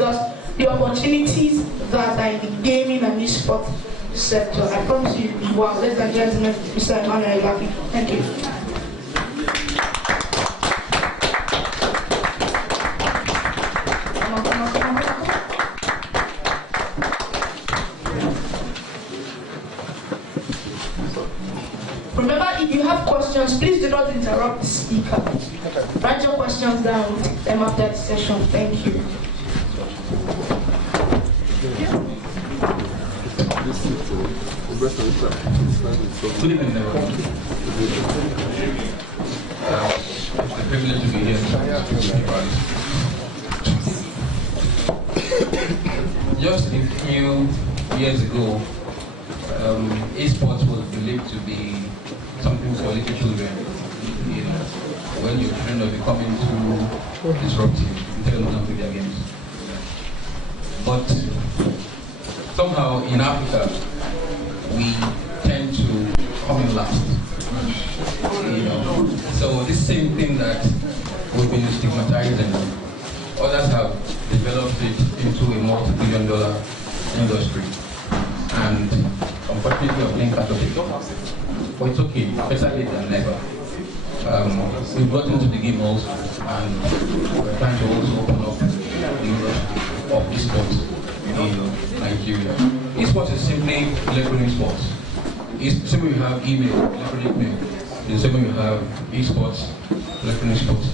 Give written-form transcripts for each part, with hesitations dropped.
because the opportunities that are in the gaming and esports sector, I promise you, wow, ladies and gentlemen, Mr. Emmanuel Lafi. Thank you. Remember, if you have questions, please do not interrupt the speaker. Write your questions down, we'll take them after the session. Thank you. Good evening, everyone. It's a privilege to be here. Just a few years ago, esports was believed to be something for little children. You know, when your children are becoming too disruptive, you tell them not to play their games. But somehow in Africa, we tend to come in last. You know, so this same thing that we've been stigmatizing, others have developed it into a multi-billion-dollar industry, and unfortunately, we're playing catch up. But it's okay, better late than never. We've got into the game also, and we're trying to also open up the industry of esports in Nigeria. Esports is simply electronic sports. It's the same way you have email, electronic mail. It's the same way you have esports, electronic sports.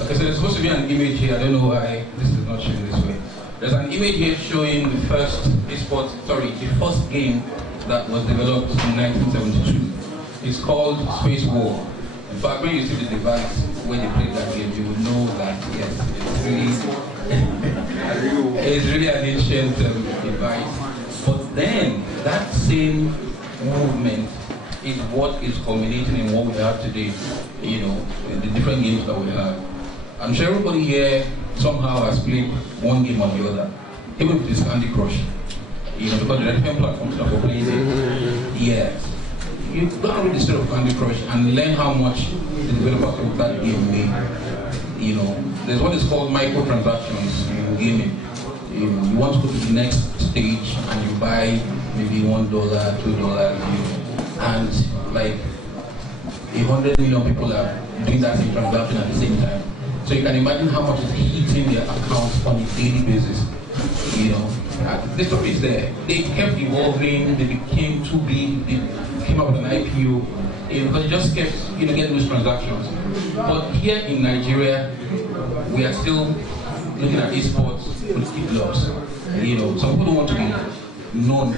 Okay, so there's supposed to be an image here. I don't know why this is not showing this way. There's an image here showing the first game that was developed in 1972. It's called Space War. In fact, when you see the device when they played that game, you would know that yes, it's really an ancient device. But then that same movement is what is culminating in what we have today. You know, the different games that we have. I'm sure everybody here somehow has played one game or the other, even if it's Candy Crush. You know, because there are different platforms that we're playing it. Yes. You go and read the story of Candy Crush and learn how much the developers of that game made. You know, there's what is called microtransactions in gaming. You want to go to the next stage and you buy maybe $1, $2, and like 100 million people are doing that same transaction at the same time. So you can imagine how much is hitting their accounts on a daily basis. You know, the story is there. They kept evolving. They became too big. They came up with an IPO. Because they just kept, getting those transactions. But here in Nigeria, we are still looking at esports with flip-flops. Some people don't want to be known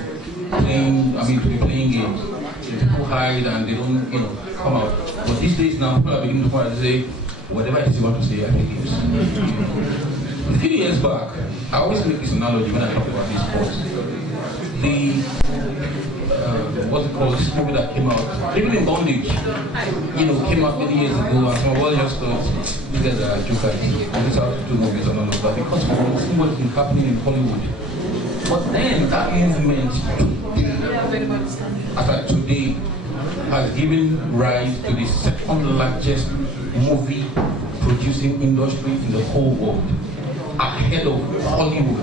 to be playing games. People hide and they don't, come out. But these days now, people are beginning to come out and say, whatever it is you want to say, I play games. A few years back, I always make this analogy when I talk about esports. What's it called? This movie that came out, even in Bondage, came out many years ago, and some of us just thought, you guys are jokers, and this has to do movies and all of that, because we've seen what's been happening in Hollywood. But then that movement, as of today, has given rise to the second largest movie producing industry in the whole world, ahead of Hollywood.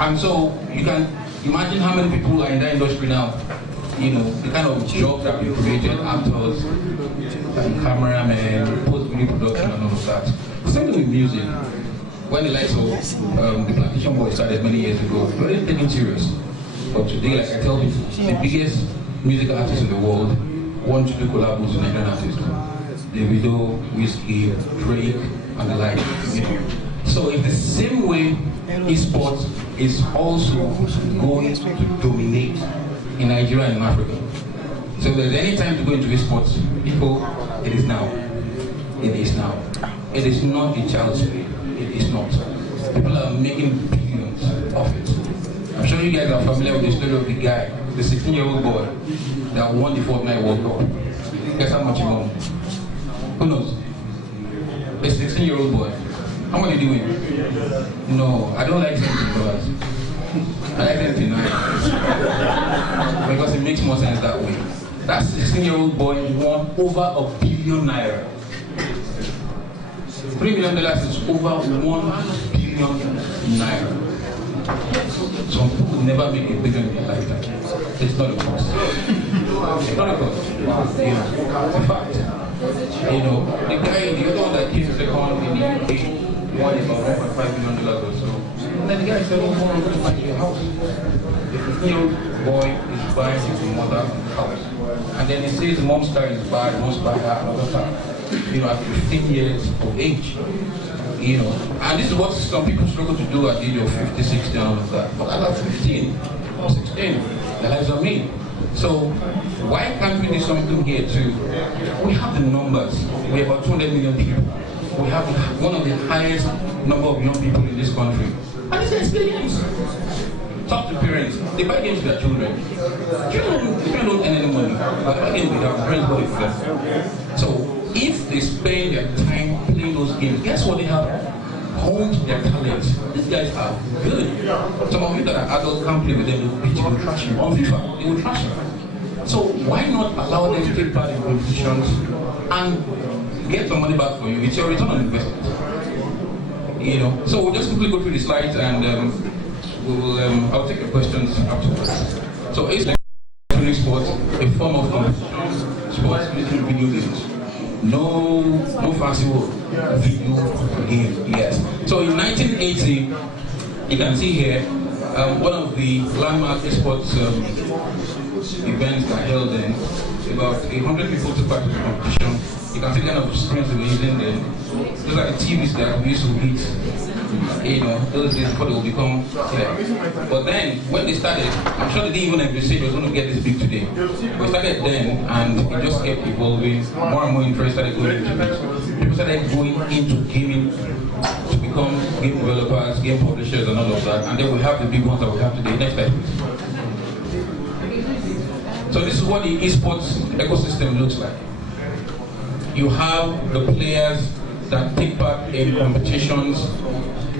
And so you can imagine how many people are in that industry now. The kind of jobs that we created, actors, cameramen, post-video production and all of that. Same thing with music. When the likes of the Plantation Boys started many years ago, we weren't taken serious. But today, like I tell people, the biggest music artists in the world want to do collabs with Nigerian artists. Davido, Whiskey, Drake, and the like. So it's the same way esports is also going to dominate in Nigeria and in Africa. So if there's any time to go into esports, people, it is now. It is now. It is not a child's play. It is not. People are making billions of it. I'm sure you guys are familiar with the story of the guy, the 16-year-old boy that won the Fortnite World Cup. Guess how much he won? Who knows? A 16-year-old boy. How much did he win? No, I don't like $17. I like $79. Because it makes more sense that way. That 16-year-old boy won over £1 billion. $3 million is over £1 billion. Some people will never make $1 billion in their lifetime. It's not a cost. It's not a cost. It's a fact. The guy, the other one that came second in the UK, won about $1.5 million or so. And then the guy said, "Oh, I'm going to buy you a house." The 15-year-old boy is buying his mother's house. And then he says the mom's car is bad, wants to buy her another car. At 15 years of age. And this is what some people struggle to do at the age of 50, 60 and all of that. But at 15 or 16, their lives are made. So why can't we do something here too? We have the numbers. We have about 200 million people. We have one of the highest number of young people in this country. And it's experience. Talk to parents. They buy games to their children. Children don't earn any money. But buy games with their parents buy it for them. So if they spend their time playing those games, guess what they have? Honed their talents. These guys are good. Some of you that are adults can't play with them, they'll beat you, they'll trash you. On FIFA, they will trash you. So why not allow them to take part in competitions and get some money back for you? It's your return on investment. So we'll just quickly go through the slides and I'll take your questions afterwards. So it's electronic sports, a form of competition, sports using video games. No fancy word. Video game, yes. So in 1980, you can see here, one of the landmark sports events that held then, about 100 people took part in the competition. You can see the kind of screens they were using then. Those are the TVs that we used to beat, those days before they will become clear. But then, when they started, I'm sure they didn't even envisage it was going to get this big today. But it started then, and it just kept evolving. More and more interest started going into it. People started going into gaming to become game developers, game publishers, and all of that. And then we have the big ones that we have today. Next slide, please. So this is what the esports ecosystem looks like. You have the players that take part in competitions,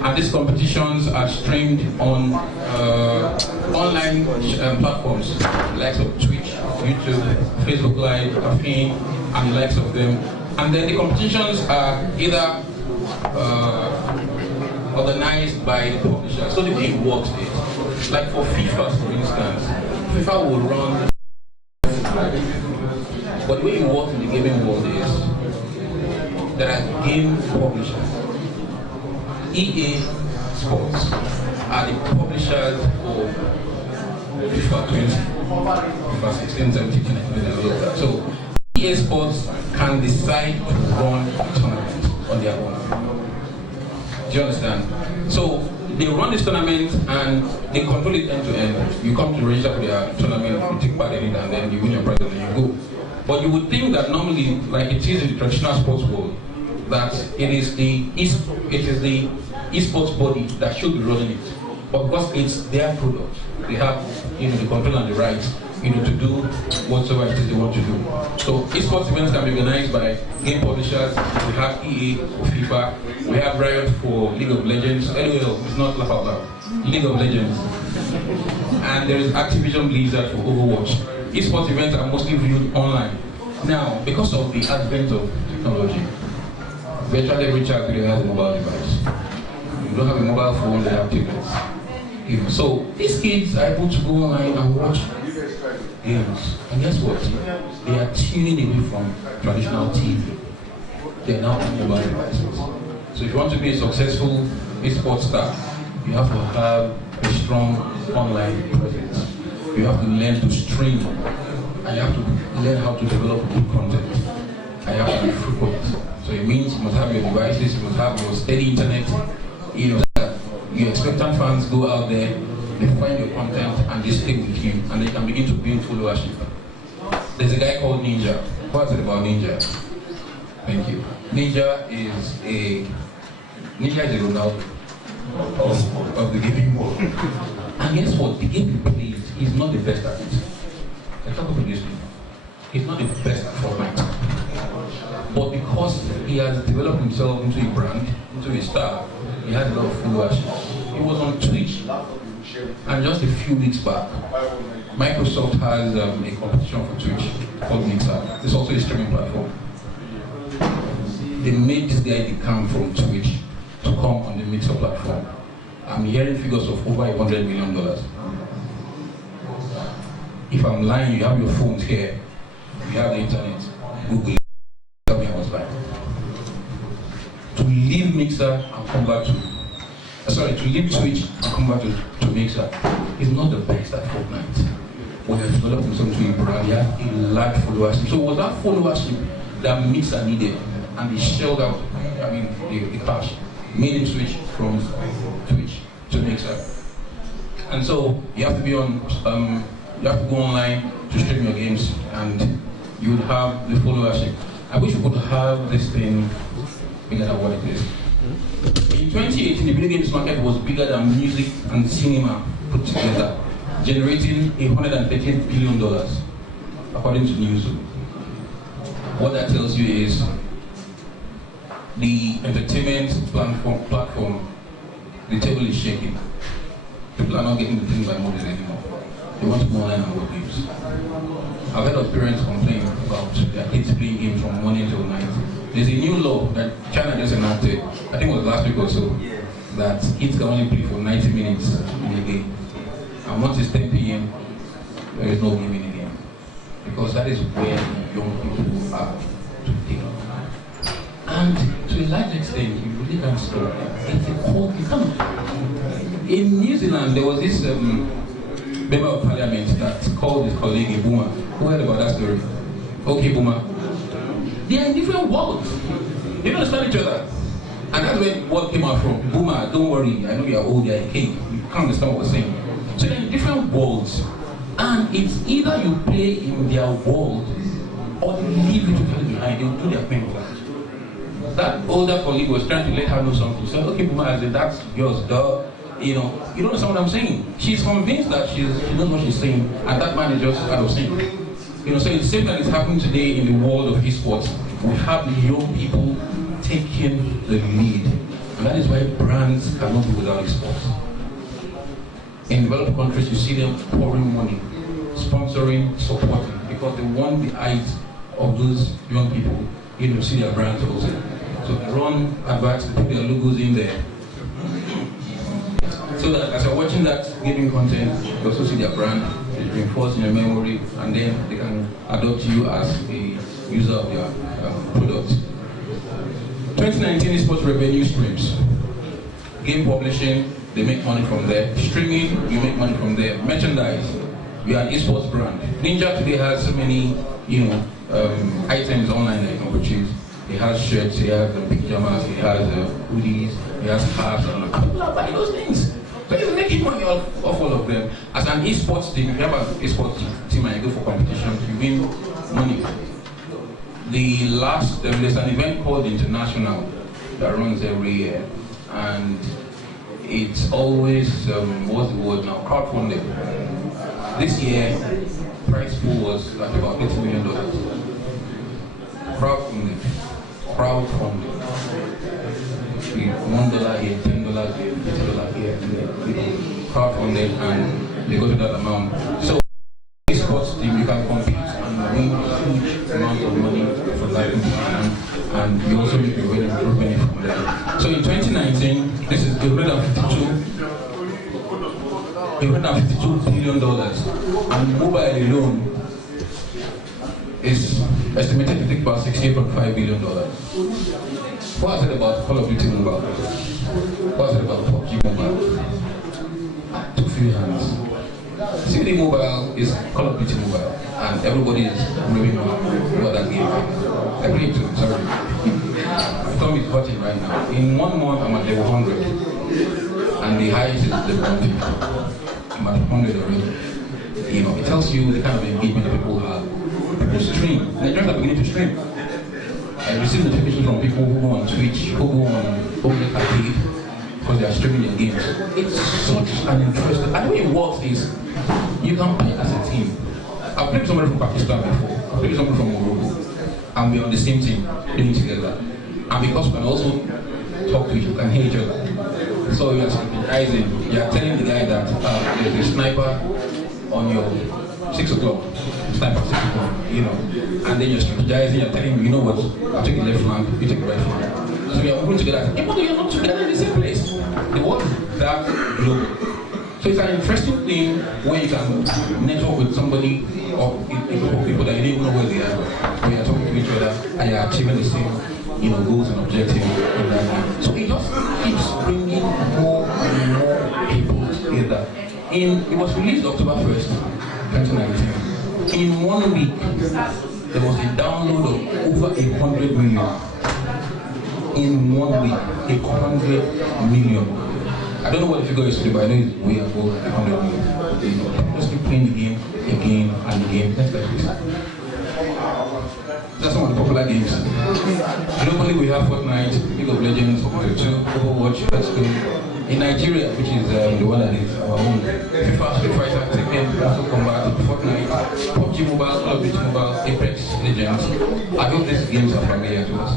and these competitions are streamed on online platforms, the likes of Twitch, YouTube, Facebook Live, Caffeine, and the likes of them. And then the competitions are either organized by the publisher. So the way it works is, like for FIFA, for instance, FIFA will run. But the way it works in the gaming world is there are game publishers. EA Sports are the publishers of FIFA 20, FIFA 16, 17, 18, and all of that. So EA Sports can decide to run a tournament on their own. Do you understand? So they run this tournament and they control it end to end. You come to register for their tournament, you take part in it, and then you win your prize and you go. But you would think that normally, like it is in the traditional sports world, that it is the esports body that should be running it. But because it's their product, they have the control and the rights to do whatsoever it is they want to do. So esports events can be organized by game publishers. We have EA for FIFA, we have Riot for League of Legends. LOL, it's not laugh out loud. League of Legends. And there is Activision Blizzard for Overwatch. Esports events are mostly viewed online. Now, because of the advent of technology, virtually every child today has a mobile device. You don't have a mobile phone, they have tablets. So these kids are able to go online and watch games. And guess what? They are tuning away from traditional TV. They are now on mobile devices. So if you want to be a successful esports star, you have to have a strong online presence. You have to learn to stream, and you have to learn how to develop good content. And you have to be frequent. So it means you must have your devices, you must have your steady internet. Your expectant fans go out there, they find your content, and they stay with you, and they can begin to build followership. There's a guy called Ninja. What's it about Ninja? Thank you. Ninja is a Ronaldo of the gaming world. And guess what? The game he plays, he's not the best at it. Let's talk about this. He's not the best at Fortnite. But because he has developed himself into a brand, into a star, he has a lot of followers. He was on Twitch, and just a few weeks back, Microsoft has a competition for Twitch. called Mixer. It's also a streaming platform. They made this guy decamp from Twitch to come on the Mixer platform. I'm hearing figures of over $100 million. If I'm lying, you have your phones here, you have the internet, Google it, tell me I was lying. To leave Mixer and come back to, to leave Twitch and come back to Mixer is not the best at Fortnite. We have developed themselves to a brand, they have a large followership. So it was that followership that Mixer needed, and they shelled out, the cash, made him switch from Twitch to Mixer. And so you have to be on, you have to go online to stream your games, and you would have the followership. I wish we could have this thing bigger than what it is. In 2018, the video games market was bigger than music and cinema put together, generating $138 billion, according to news. What that tells you is the entertainment platform, the table is shaking. People are not getting the thing by movies anymore. They want to go online and watch games. I've heard of parents complain about their kids playing games from morning till night. There's a new law that China just enacted, I think it was last week or so, that kids can only play for 90 minutes in a day. And once it's 10 p.m., there is no gaming again. Because that is where young people are today. And to a large extent, you really can't stop. It's a cult, you can't. In New Zealand, there was this member of parliament that called his colleague a boomer. Who heard about that story? Okay, boomer. They are in different worlds. They don't understand each other. And that's where what came out from. Boomer, don't worry, I know you're old, you're a king. You can't understand what we're saying. So they're in different worlds. And it's either you play in their world or they leave you totally behind. They'll do their thing. That older colleague was trying to let her know something. She said, okay, boomer, I said, that's yours, duh. You don't understand what I'm saying. She's convinced that she knows what she's saying, and that man is just out of sync. So it's the same that is happening today in the world of esports. We have young people taking the lead, and that is why brands cannot do without esports. In developed countries, you see them pouring money, sponsoring, supporting, because they want the eyes of those young people, to see their brands also. So they run adverts, they put their logos in there. So that as you're watching that gaming content, you also see their brand, it's reinforced in your memory, and then they can adopt you as a user of their product. 2019 esports revenue streams. Game publishing, they make money from there. Streaming, you make money from there. Merchandise, we are an esports brand. Ninja today has so many, items online that you can purchase. He has shirts, he has pajamas, he has hoodies, he has hats, and people are buying those things. So he's making money off all of them. As an esports team, if you have an esports team and you go for competitions, you win money. There's an event called International that runs every year, and it's always, what's the word now, crowdfunding. This year, prize pool was like about $80 million. Crowdfunding. $1 here, $10 here, $50 here, and they crowdfunded and they go to that amount. So, esports team, you can compete and win huge amount of money from that competition, and you also make a very good money from there. So in 2019, this is $152 billion, and mobile alone is estimated to take about $68.5 billion. What I said about Call of Duty Mobile? What I said about PUBG Mobile? Two few hands. CD Mobile is Call of Duty Mobile, and everybody is raving about that game. I play it too, sorry. My thumb is hurting right now. In 1 month, I'm at level 100, and the highest is level 150. I'm at 100 already. It tells you the kind of engagement that people have. People stream. Nigerians are beginning to stream. I receive notifications from people who go on Twitch, who go on Open Arcade, because they are streaming their games. It's such an interesting. And the way it works is, you can play as a team. I've played with somebody from Pakistan before. I've played with somebody from Morocco, and we're on the same team, playing together. And because we can also talk to each other, can hear each other. So you're strategizing. You're telling the guy that there's a sniper on your 6 o'clock, snap at 6 o'clock, you know, and then you're strategizing, you're telling me, you know what, I'll take the left flank, you take the right flank. So you're working together, even though you're not together in the same place. The world is that global. So it's an interesting thing where you can network with somebody or people that you didn't even know where they are, where you're talking to each other and you're achieving the same, you know, goals and objectives in that time. So it just keeps bringing more and more people together. It was released October 1st, 2019. In 1 week, there was a download of over 100 million. In 1 week, 100 million. I don't know what the figure is today, but I know it's way above 100 million. Just keep playing the game again and again. Next slide, please. That's some of the popular games. Globally, we have Fortnite, League of Legends, Overwatch, let's go. In Nigeria, which is the one that is our own, FIFA, Street Fighter, Tekken, Mortal Kombat, Fortnite, PUBG Mobile, Call of Duty Mobile, Apex Legends. I hope these games are familiar to us.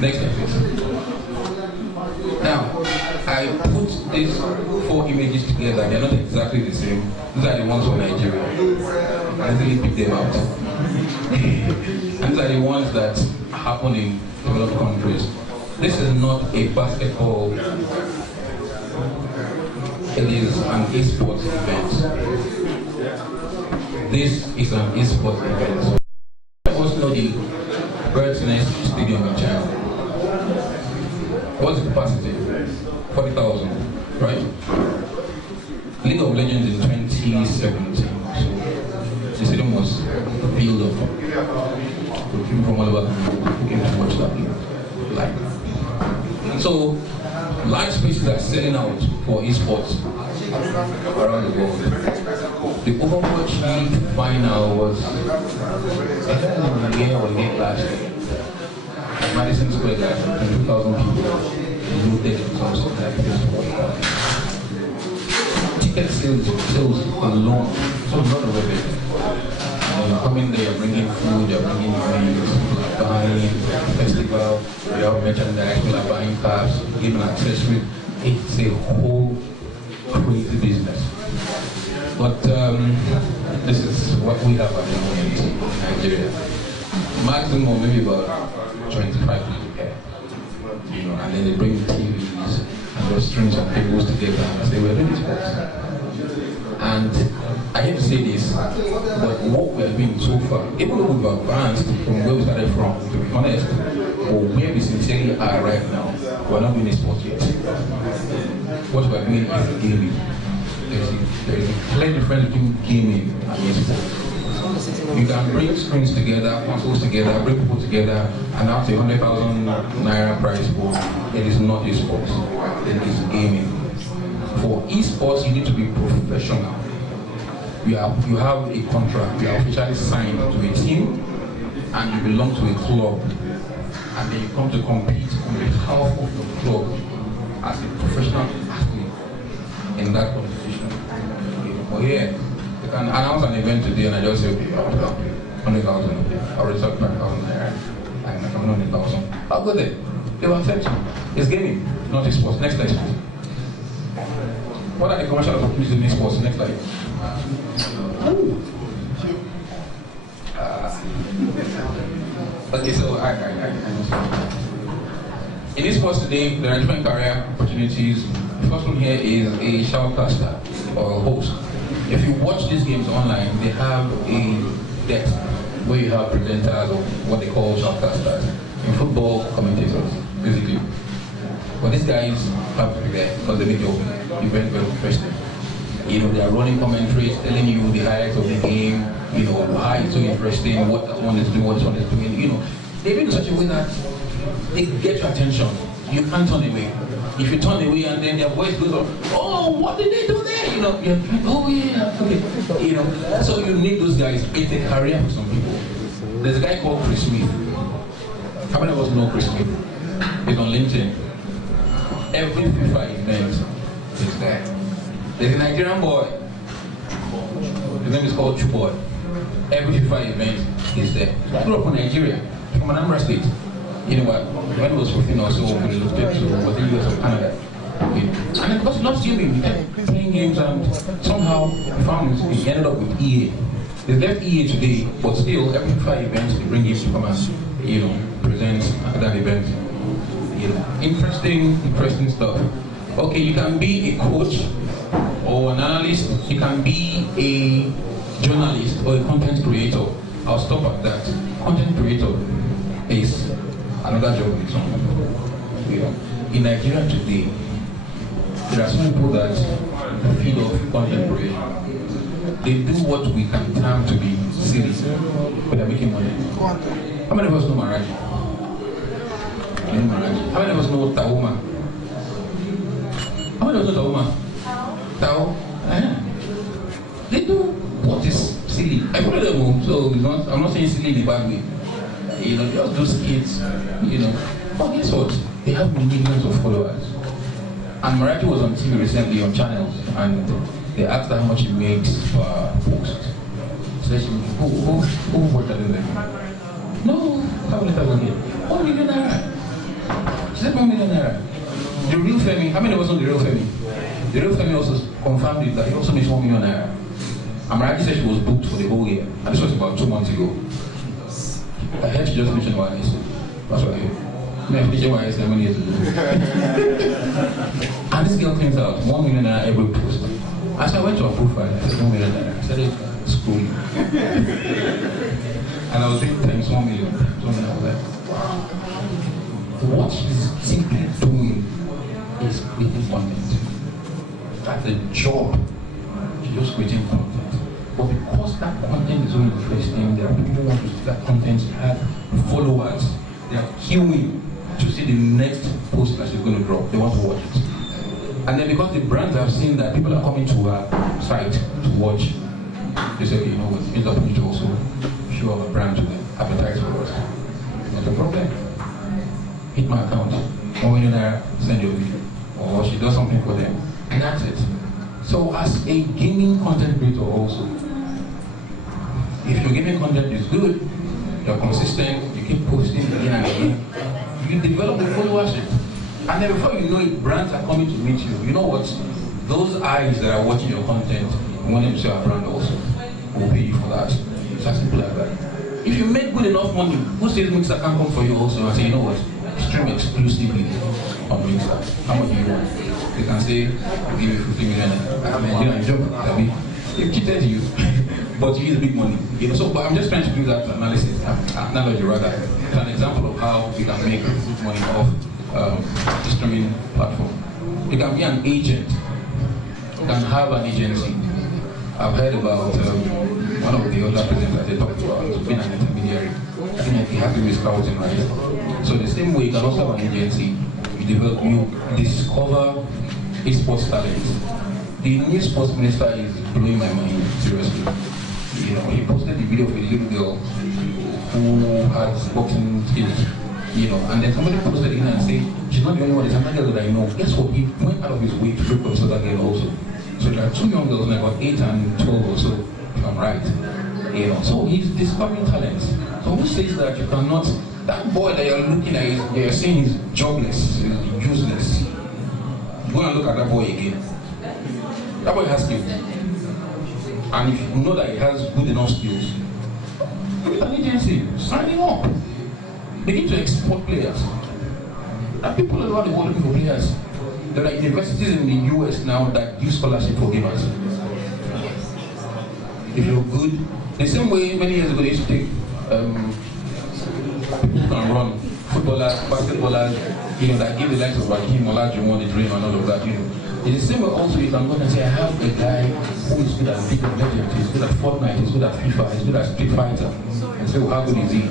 Next slide, please. Now, I put these 4 images together. They're not exactly the same. These are the ones from Nigeria. I really picked them out. And these are the ones that happen in developed countries. This is not a basketball. It is an esports event. This is an esports event. I also know the Buisness Stadium in China. What's the capacity? 40,000, right? League of Legends in 2017. So the stadium was filled up with people from all over the world who came to watch that game live. And so large spaces are selling out for esports around the world. The Overwatch League final was, I think it was a year or late last year. Madison Square Garden, 2,000 people looted themselves like this. Ticket sales alone, so not a revenue. You come in there, you're bringing food, you're bringing drinks, people are buying, festival, you have merchandise, people are buying cars, giving accessories. It's a whole crazy business. But this is what we have at the moment in Nigeria. Maximum maybe about 25 people here. You know, and then they bring TVs and those strings of people together and say, we're doing this first. And I hate to say this, but what we are doing so far, even though we've advanced from where we started from, to be honest, or where we sincerely are right now, we're not doing sports yet. What we're doing is gaming. There is a clear difference between gaming and sports. You can bring screens together, consoles together, bring people together, and have a 100,000 naira prize pool. It is not esports. It is gaming. For esports, you need to be professional. You have a contract. You are officially signed to a team, and you belong to a club. And then you come to compete on behalf of the club as a professional athlete in that competition. But yeah. I can announce an event today and I just say, okay, I'll put 100,000. I'll reserve 5,000 there. I can come 100,000. I'll go there. They will accept you. It's gaming, not esports. Next slide, please. What are the commercial opportunities in esports? Next slide. Okay, so I in esports today, there are different career opportunities. The first one here is a shoutcaster or a host. If you watch these games online, they have a deck where you have presenters or what they call shoutcasters. In football, commentators, basically. But these guys have to be there because they make your event very interesting. You know, they are running commentaries, telling you the highlights of the game, you know, why it's so interesting, what that one is doing, what this one is doing, you know. They make it in such a way that they get your attention. You can't turn away. If you turn away and then their voice goes up, oh, what did they do there? You know, you're like, oh yeah, okay. You know, so you need those guys. It's a career for some people. There's a guy called Chris Smith. How many of us know Chris Smith? He's on LinkedIn. Every FIFA event is there. There's a Nigerian boy. His name is called Chuboy. Every FIFA event is there. So I grew up in Nigeria, from Anambra State. You know what? When it was 15 or so, we looked into was the US or Canada. And because he loves gaming, he kept playing games and somehow he ended up with EA. They left EA today, but still every 5 events they bring him to come and present that event. Interesting stuff. Okay, you can be a coach or an analyst, you can be a journalist or a content creator. I'll stop at that. Content creator is another job in its own. In Nigeria today, there are some people that feed off content creation. They do what we can term to be silly, but they're making money. How many of us know Maraji? How many of us know Tauma? How many of us know Tauma? Tao? They do what is silly. I follow them home, so I'm not saying silly in a bad way. Just those kids, But guess what? They have millions of followers. And Marathi was on TV recently on channels, and they asked her how much she makes per post. So she who watched that in there? No, how many thousand here? 1 million naira. She said 1 million naira. The real Femi, how many of us know the real Femi? The real Femi also confirmed it that he also makes 1 million naira. And Marathi said she was booked for the whole year. And this was about 2 months ago. I heard she just mentioned YS. That's what I heard. I finished YS 7 years ago. And this girl cleans out 1 million naira every post. As I went to her profile, I said 1 million naira. I started scrolling. And I was doing times 1 million. So I was like, wow. What she's simply doing is creating content. That's a job. She's just creating content. But because that content is so interesting, there are people who want to see that content have followers. They are queuing to see the next post that she's going to drop. They want to watch it. And then because the brands have seen that people are coming to her site to watch, they say, okay, it's the opportunity to also show our brand to them, advertise for us. Not a problem. Hit my account, 1 million naira, send your video. Or she does something for them. And that's it. So as a gaming content creator also, if your gaming content is good, you're consistent, you keep posting again and again, you develop the followership. And then before you know it, brands are coming to meet you. You know what? Those eyes that are watching your content, you want them to see our brand also. We'll pay you for that. It's as simple as that. If you make good enough money, who says Mixer can come for you also and say, you know what? Stream exclusively on Mixer. How much do you want? They can say, I'll give you 50 million. I joke, they've cheated you. But you use big money. But I'm just trying to do that analogy rather. It's an example of how you can make good money off the streaming platform. You can be an agent. You can have an agency. I've heard about one of the other presenters they talked about being an intermediary. I think he has to be scouting, right? So the same way you can also have an agency. You discover a sports talent. The new sports minister is blowing my mind, seriously. He posted the video of a little girl who has boxing skills, and then somebody posted it and said, she's not the only one, there's another girl that I know. Guess what? He went out of his way to look for this other girl also. So there are 2 young girls, about 8 and 12 or so, if I'm right. So he's discovering talents. So who says that you cannot, that boy that you're looking at, you're saying he's jobless, he's useless. You go and look at that boy again. That boy has skills. And if you know that he has good enough skills, look at an agency, sign him up. Begin to export players. There are people all over the world looking for players. There are universities in the US now that give scholarship for gamers. If you're good, the same way many years ago they used to take people who can run, footballers, basketballers, that give the likes of Raheem, Olajuwon, the Dream and all of that, In the same way also you can go and say, I have a guy who is good at League of Legends, he's good at Fortnite, he's good at FIFA, he's good at Street Fighter. And say, well, how good is he?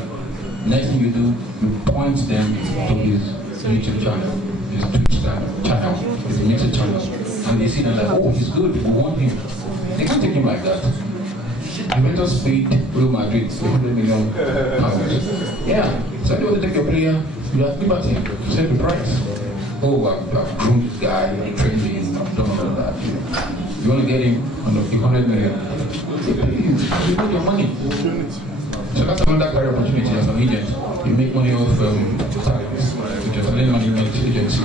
Next thing you do, you point them to his YouTube channel, his Twitch channel, his Mixer channel. And they see them like, oh, he's good, we want him. They can't take him like that. Juventus paid Real Madrid $100 million. Yeah, so they want to take your player, you have liberty to set the price. Oh, I've groomed this guy, I've trained him, I've done all of that. You want to get him on the $100 million. You put your money. So that's another career opportunity as an agent. You make money off talents, which is a management agency.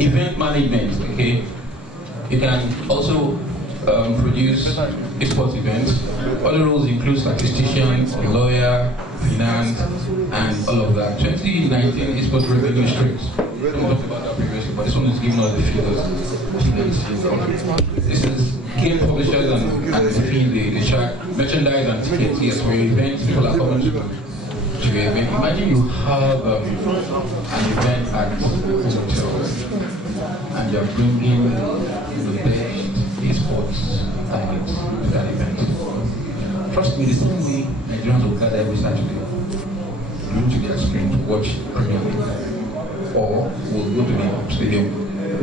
Event management, okay? You can also produce esports events. Other roles include statistician, lawyer, finance, and all of that. 2019 esports revenue streams. We talked about that previously, but this one is giving us the figures. This is game publishers and the chart, merchandise and tickets. Yes, for your events, people are coming to your event. Imagine you have an event at a hotel and you're bringing the best esports targets to that event. Trust me, the same way Nigerians will gather every Saturday, going to their screen to watch Premier League, or will go to the stadium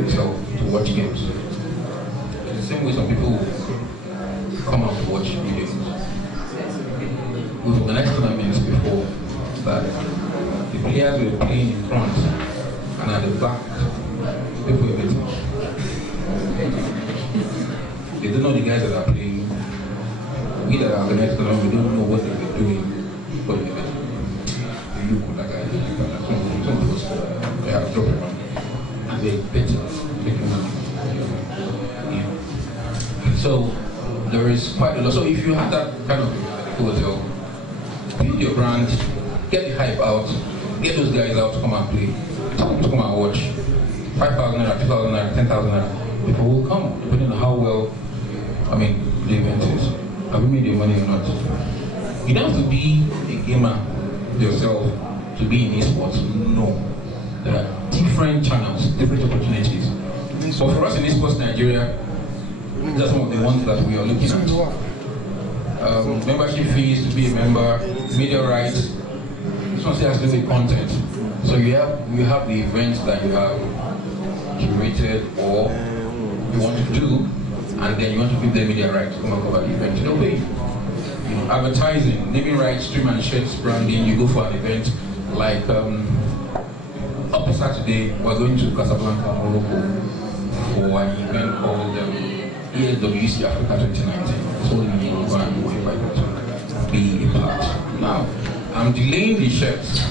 itself to watch games. The same way some people come out to watch videos. We've organized tournaments before that the players were playing in front and at the back, people were waiting. They don't know the guys that are playing. We that are organized tournament, we don't know what they were doing for the event. They look like some of us, they have dropped around. And they better taking money. So there is quite a lot. So if you have that kind of hotel, build your brand, get the hype out, get those guys out to come and play, tell them to come and watch. 5,000 naira, 2,000 naira, 10,000 naira. People will come, depending on how well, the event is. Have you made your money or not? You don't have to be a gamer yourself to be in esports. No. There are different channels, different opportunities. So for us in esports Nigeria, that's one of the ones that we are looking at. Membership fees to be a member, media rights. This one has to do with content. So you have the events that you have curated or you want to do, and then you want to give them media rights to come and cover the event. You don't pay. Advertising, naming rights, stream and shirts, branding. You go for an event like up to Saturday, we're going to Casablanca, Morocco for an event called ESWC Africa 2019. So you go and invite to be a part. Now, I'm delaying the shirts.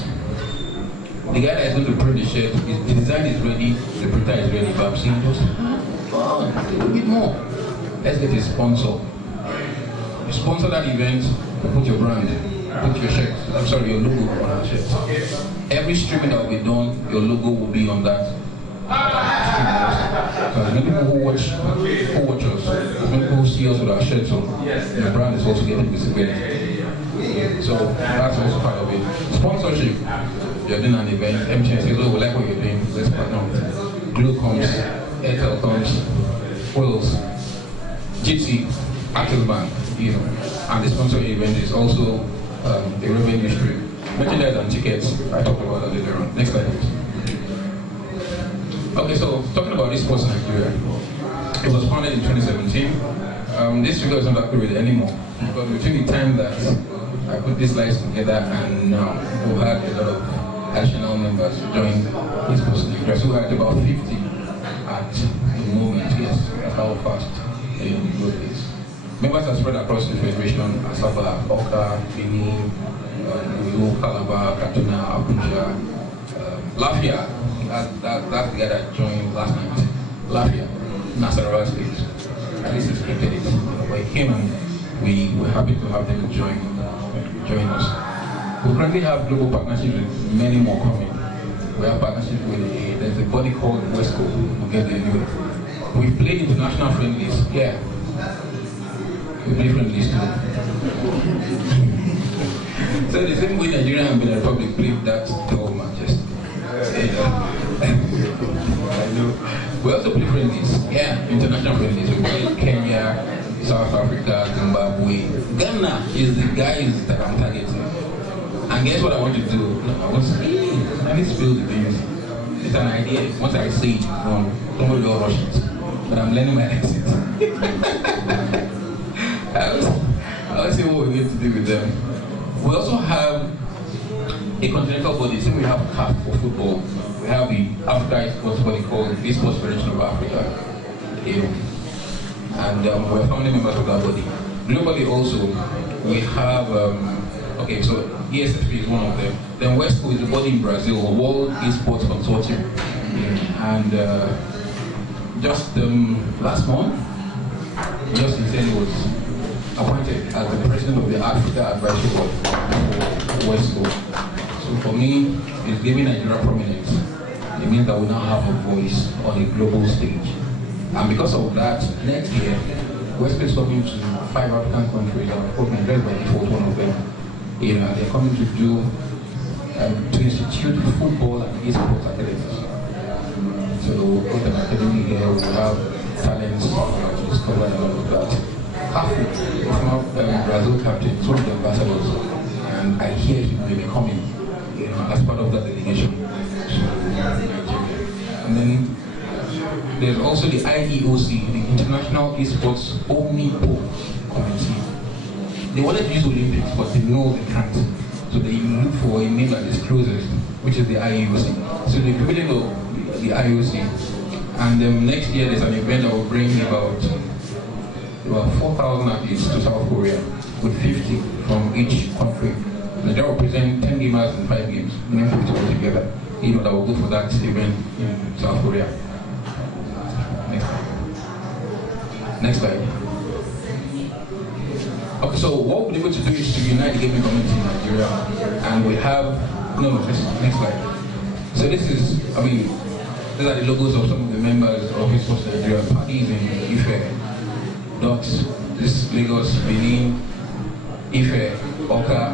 The guy that is going to print the shirt, the design is ready, the printer is ready, but I'm saying just, a little bit more. Let's get a sponsor. You sponsor that event, put your brand, put your shirt, your logo on our shirt. Every streaming that will be done, your logo will be on that. So many people who watch us, many people who see us with our shirts on, the brand is also getting visibility. So that's also part of it. Sponsorship. You're doing an event, MTN says, oh, we like what you're doing, let's partner with it. Glow comes, Airtel comes, Wales, GT, Access Bank, and the sponsor event is also a revenue stream. Merchandise and tickets, I talked about that later on. Next slide, please. Okay, so talking about esports in Nigeria, it was founded in 2017. This figure is not accurate anymore because between the time that I put these slides together and now, we've had a lot of additional members join esports in Nigeria. So we had about 50 at the moment. Yes, that's how fast the growth is. Members are spread across the federation: Asaba, Oka, Benin, Uyo, Calabar, Kaduna, Abuja, Lafia. That's the guy that joined last night. Lafia, Nasarawa State. At least it's created it. But he came and we were happy to have them join us. We currently have global partnerships with many more coming. We have partnerships with there's a body called Wesco. We'll get there anyway. We play international friendlies. Yeah. We play friendlies too. So the same way Nigeria and Benin Republic played that to Manchester. I know. We also play friendlies. Yeah, international friendlies. We play Kenya, South Africa, Zimbabwe. Ghana is the guys that I'm targeting. And guess what I want to do? I need to build the things. It's an idea. Once I say it, somebody will rush it. But I'm learning my exit. I'll see what we need to do with them. We also have a continental body. So we have CAF for football. We have the Africa Sports Body called the Sports Federation of Africa. And we're founding members of that body. Globally also, we have Okay, so ESFP is one of them. Then WESCO is the body in Brazil, World Esports Consortium. And just last month, Justin said he was appointed as the president of the Africa Advisory Board for WESCO. So for me, it's giving Nigeria prominence. It means that we now have a voice on a global stage. And because of that, next year, WESCO is coming to 5 African countries, and of course Nigeria by default one of them. And they're coming to do, to institute football and esports academies. So with an academy here, we have talents to discover and all of that. Halfway, former Brazil captain, one of the ambassadors, and I hear he will be coming, as part of that delegation to Nigeria. And then there's also the IEOC, the International Esports Omnipo Committee. They wanted to use Olympics, but they know they can't. So they look for a name that is closest, which is the IEOC. So they created the IEOC. And next year there's an event that will bring about 4,000 athletes to South Korea, with 50 from each country. Nigeria will present 10 gamers in 5 games, meaning 50 altogether. That will go for that event in South Korea. Next slide. Okay, so what we're able to do is to unite the gaming community in Nigeria, and we have next slide. So this is, these are the logos of some of the members of Esports Nigeria. Parties in Ife, Dots, this Lagos, Benin, Ife, Oka,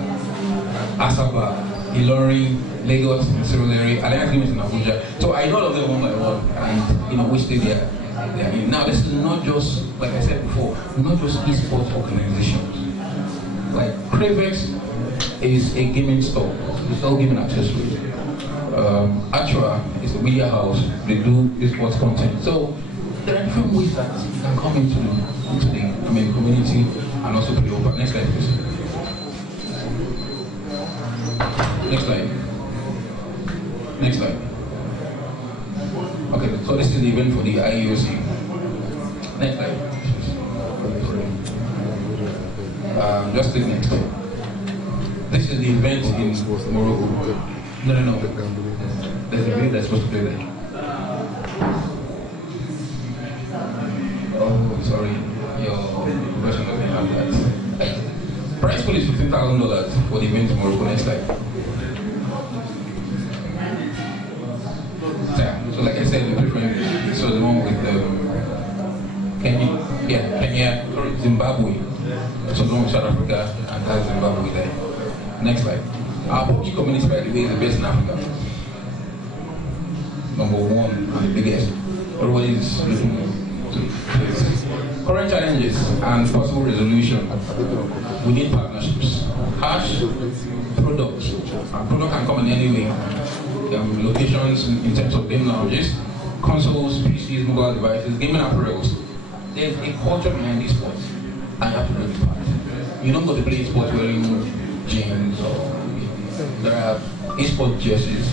Asaba, Ilorin, Lagos, and similarly, Alliance Games in Abuja. So I know all of them one by one, and which state they are in. Now this is not just, like I said before, not just esports organizations. Like Cravex is a gaming store, they sell gaming accessories. Actua is a media house, they do esports content. So there are different ways that you can come into the community and also play over. Next slide, please. Next slide. Next slide. Okay, so this is the event for the IEOC. Next slide. Just the next. This is the event in Morocco. No. There's a video that's supposed to play there. Oh, sorry. Your version doesn't have that. Price pool is $15,000 for the event in Morocco. Next slide. So like I said, the different, so the one with Kenya, sorry, Zimbabwe. So the one with South Africa, and that's Zimbabwe there. Next slide. Our PUBG community, by the way, is the best in Africa. Number 1 and the biggest. Everybody is looking to it. Current challenges and possible resolution. We need partnerships. Hash products. Our product can come in any way. Locations in terms of game lounges, consoles, PCs, mobile devices, gaming apparels. There's a culture behind these sports, and you have to bring it part. You don't go to play sports wearing jeans, or there are esports jerseys.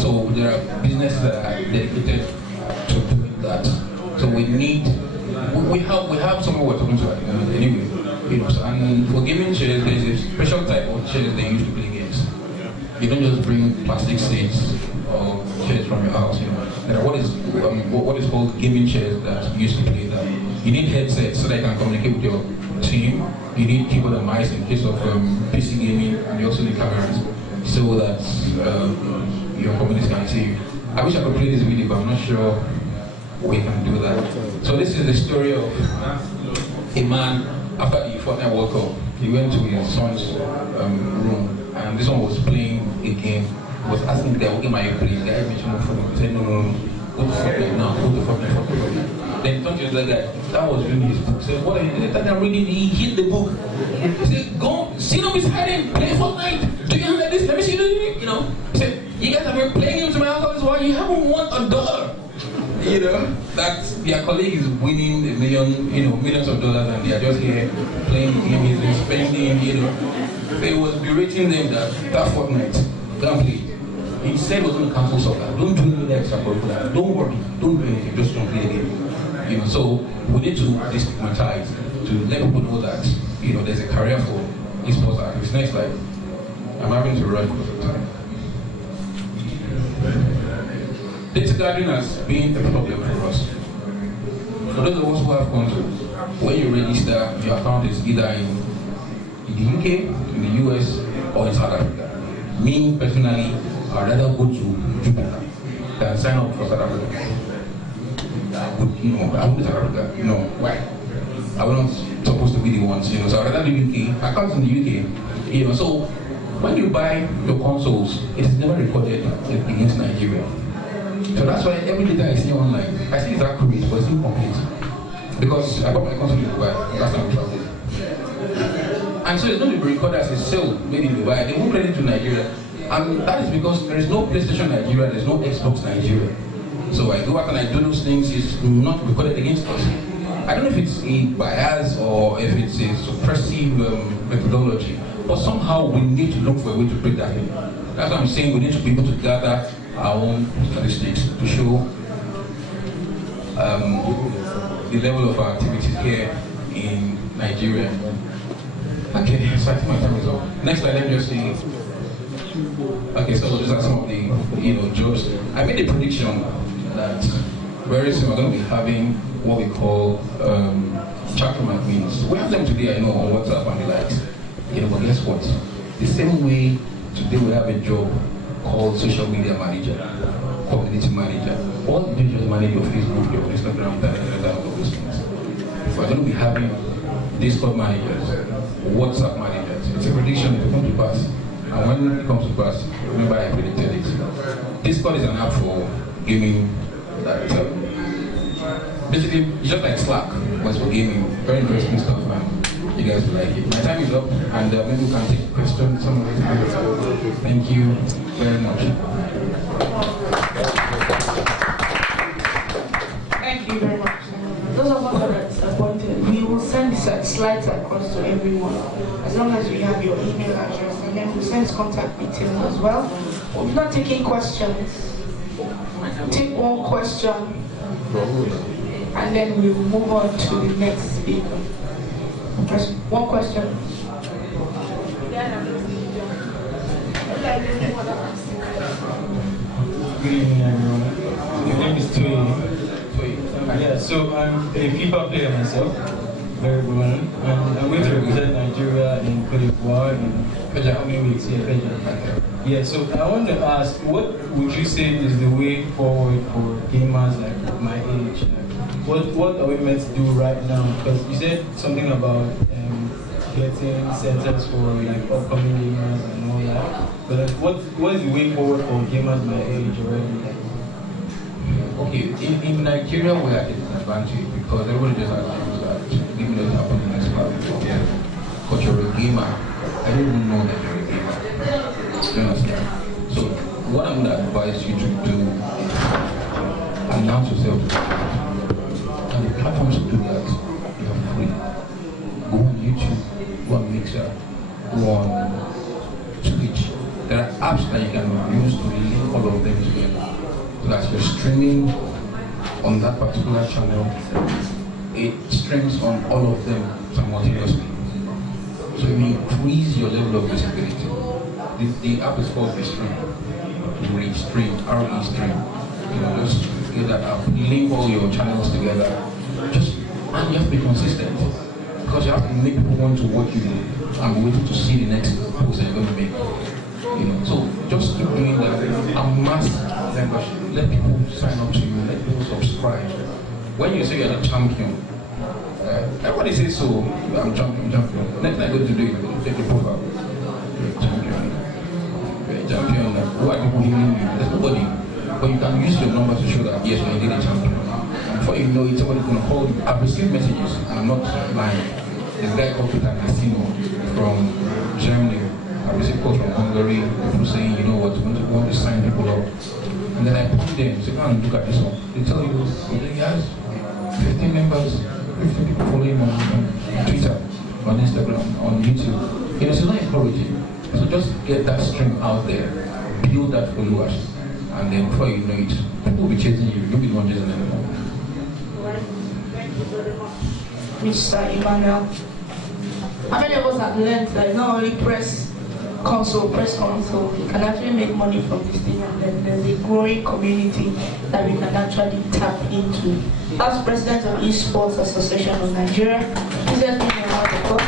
So there are businesses that are dedicated to doing that. So we have someone we're talking to at the moment anyway. And for gaming chairs, there's a special type of chairs they use to play games. You don't just bring plastic seats or chairs from your house. There are what is called gaming chairs that you use to play that. You need headsets so that you can communicate with your team. You need keyboard and mice in case of PC gaming, and you also need cameras so that your community can see you. I wish I could play this video, but I'm not sure we can do that. So this is the story of a man after the Fortnite World Cup. He went to his son's room, and this one was playing a game. He was asking the guy, "What game are you playing?" The guy mentioned Fortnite. He said, "No, go to Fortnite now. Go to Fortnite." Then he turned to the other guy. That was reading his book. He said, "What are you doing?" That guy reading. He hit the book. He said, "Go, see them is hiding. Play Fortnite. Do you have like this? Let me see the." He said, "You guys have been playing games with my uncle as well. You haven't won $1." That their colleague is winning millions of dollars, and they are just here playing the game, and spending, So he was berating them that Fortnite, don't play. He said he was going to cancel soccer. Don't do any extracurricular. Don't worry. Don't do anything. Just don't play the game. So we need to destigmatize, to let people know that there's a career for esports artists. Next slide. I'm having to rush because of time. Data gathering has been a problem for us. For those of us who have consoles, when you register, your account is either in the UK, in the US, or in South Africa. Me, personally, I'd rather go to Jupiter than sign up for South Africa. I wouldn't South Africa. No, why? I was not supposed to be the ones, so I'd rather the UK. Accounts in the UK, so when you buy your consoles, it is never recorded against Nigeria. So that's why every data I see online, I see it's accurate, but it's incomplete. Because I bought my console in Dubai, that's how I trust it. And so it's going to be recorded as a sale made in Dubai. They won't credit it to Nigeria. And that is because there is no PlayStation Nigeria, there's no Xbox Nigeria. So I go back and I do those things, it's not recorded against us. I don't know if it's a bias or if it's a suppressive methodology, but somehow we need to look for a way to break that in. That's what I'm saying, we need to be able to gather our own statistics to show the level of our activities here in Nigeria. Okay, so I think my time is up. Next slide, let me just see. Okay, so these are some of the jobs. I made a prediction that very soon we're going to be having what we call chapter admins. We have them today, I know, on WhatsApp and the likes. But guess what? The same way today we have a job called social media manager, community manager. All you do is just manage your Facebook, your Instagram, all of those things. We're going to be having Discord managers, WhatsApp managers. It's a prediction, it will come to pass. And when it comes to pass, remember I predicted it. Discord is an app for gaming that basically it's just like Slack, but it's for gaming. Very interesting stuff, and you guys will like it. My time is up, and maybe we can take questions. Thank you very much. Thank you very much. Those of us that are disappointed, we will send the slides across to everyone, as long as we have your email address, and then we'll send contact details as well. We'll be not taking questions. Take one question, and then we'll move on to the next speaker. Just one question. Good evening, everyone. My name is Tui. Yeah, so I'm a FIFA player myself, very good one. And I'm going to represent Nigeria in Cote d'Ivoire in how many weeks? Yeah, so I want to ask, what would you say is the way forward for gamers like my age? What are we meant to do right now? Because you said something about getting centers for like upcoming gamers and all that. But like, what is the way forward for gamers my age already? Okay, in Nigeria we are at a disadvantage because everybody just assumes that gaming doesn't happen in this platform. Because you're a gamer, I don't even know that you're a gamer. You understand? So what I'm going to advise you to do is announce yourself to the market. And the platforms to do that, they are free. Go on YouTube, go on Mixer, go on Twitch. There are apps that you can use to link all of them together. So that you're streaming on that particular channel, it streams on all of them simultaneously. So you increase your level of visibility. The app is called Restream. Restream, R-E-Stream. Just get that app, link all your channels together. And you have to be consistent. Because you have to make people want to watch you and waiting to see the next post that you're going to make. So just keep doing that. Amass membership. Let people sign up to you. Let people subscribe. When you say you're the champion, everybody says so. I'm champion. Next thing I go to do is take the profile. You're a champion. Who are people hearing you? There's nobody. But you can use your number to show that yes, you're indeed a champion. And before you know it, somebody's going to call you. I've received messages, and I'm not lying. There's a guy called Peter Casino from Germany. I received calls from Hungary, people saying, you know what, we want to sign people up. And then I put them, say, come and look at this one. They tell you, he has 15 members, 15 people following him on Twitter, on Instagram, on YouTube. It's not encouraging. So just get that stream out there, build that followers, and then before you know it, people will be chasing you. You'll be the one chasing them. Mr. Emmanuel. How many of us have learned that it's not only press console, you can actually make money from this thing, and then there's a growing community that we can actually tap into. As president of Esports Association of Nigeria, please help me around the clock.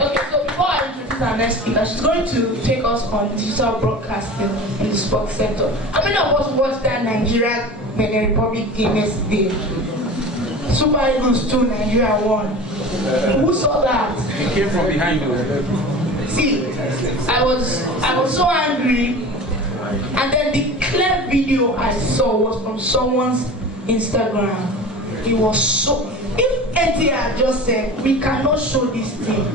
Okay, so before I introduce our next speaker, she's going to take us on digital broadcasting in the sports sector. How many of us watched that Nigeria Benin Republic game yesterday? Super Eagles 2, Nigeria 1. Who saw that? It came from behind you. See, I was so angry, and then the clear video I saw was from someone's Instagram. It was so. If NTA had just said, we cannot show this thing,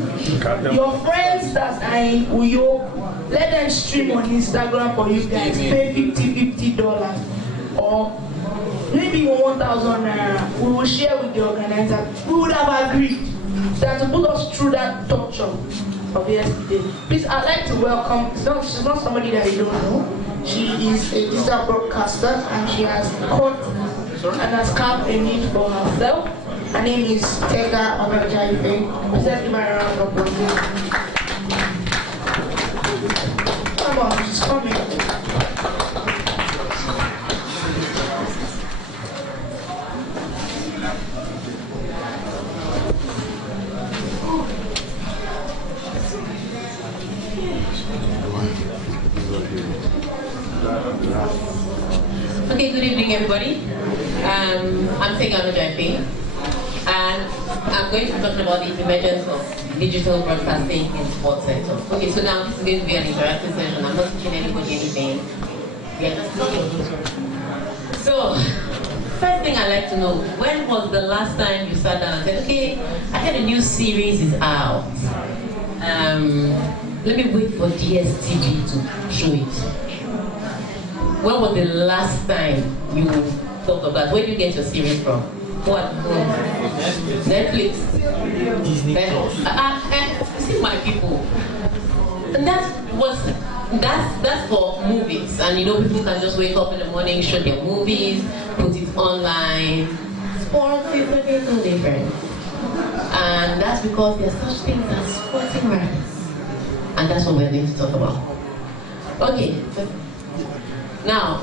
your friends that are in Uyo, let them stream on Instagram for you guys, pay $50 or maybe 1,000 naira. We will share with the organizer. We would have agreed that to put us through that torture of yesterday. Please, I'd like to welcome, she's not somebody that you don't know. She is a digital broadcaster, and she has caught and has carved a niche for herself. Her name is Tega Obajaife. Please let's give her a round of applause. Come on, she's coming. Okay, good evening, everybody. I'm Tegano Jaipe, and I'm going to be talking about the emergence of digital broadcasting in sports sector. Okay, so now this is going to be an interactive session. I'm not teaching anybody anything. We are just talking. So, first thing I'd like to know, when was the last time you sat down and said, okay, I heard a new series is out. Let me wait for DSTV to show it. When was the last time you thought of that? Where do you get your series from? What? Netflix. See my people. And that's for movies. And you know, people can just wake up in the morning, show their movies, put it online. Sports is a little different. And that's because there's such things as sporting rights. And that's what we're going to talk about. Okay. Now,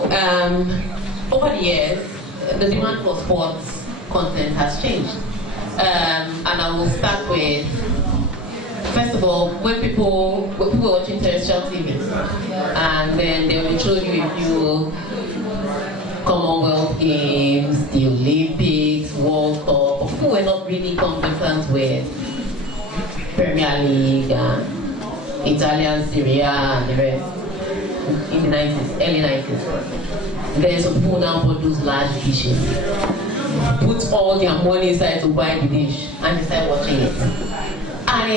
over the years, the demand for sports content has changed. And I will start with, first of all, when people were watching terrestrial TV, and then they will show you a few Commonwealth Games, the Olympics, World Cup, but people were not really conversant with Premier League and Italian Serie A and the rest. In the 90s, early 90s. Then some people now bought those large dishes, put all their money inside to buy the dish, and decide watching it. And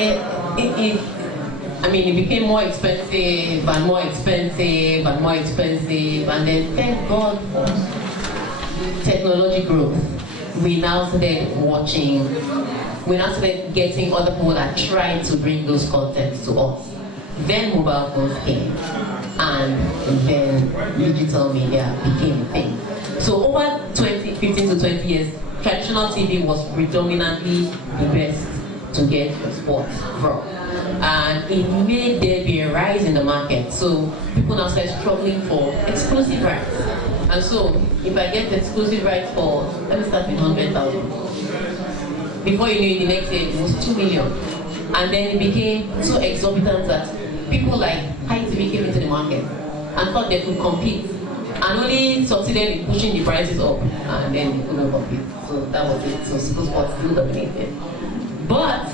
it became more expensive and more expensive and more expensive, and then thank God for technology growth. We now started getting other people that tried to bring those contents to us. Then mobile phones came, and then digital media became a thing. So over 15 to 20 years, traditional TV was predominantly the best to get sports from. And it made there be a rise in the market. So people now start struggling for exclusive rights. And so if I get exclusive rights for, let me start with 100,000. Before you knew it, the next year it was 2 million. And then it became so exorbitant that people like High TV came into the market and thought they could compete, and only succeeded in pushing the prices up, and then they couldn't compete. So that was it. So school sports still dominated. But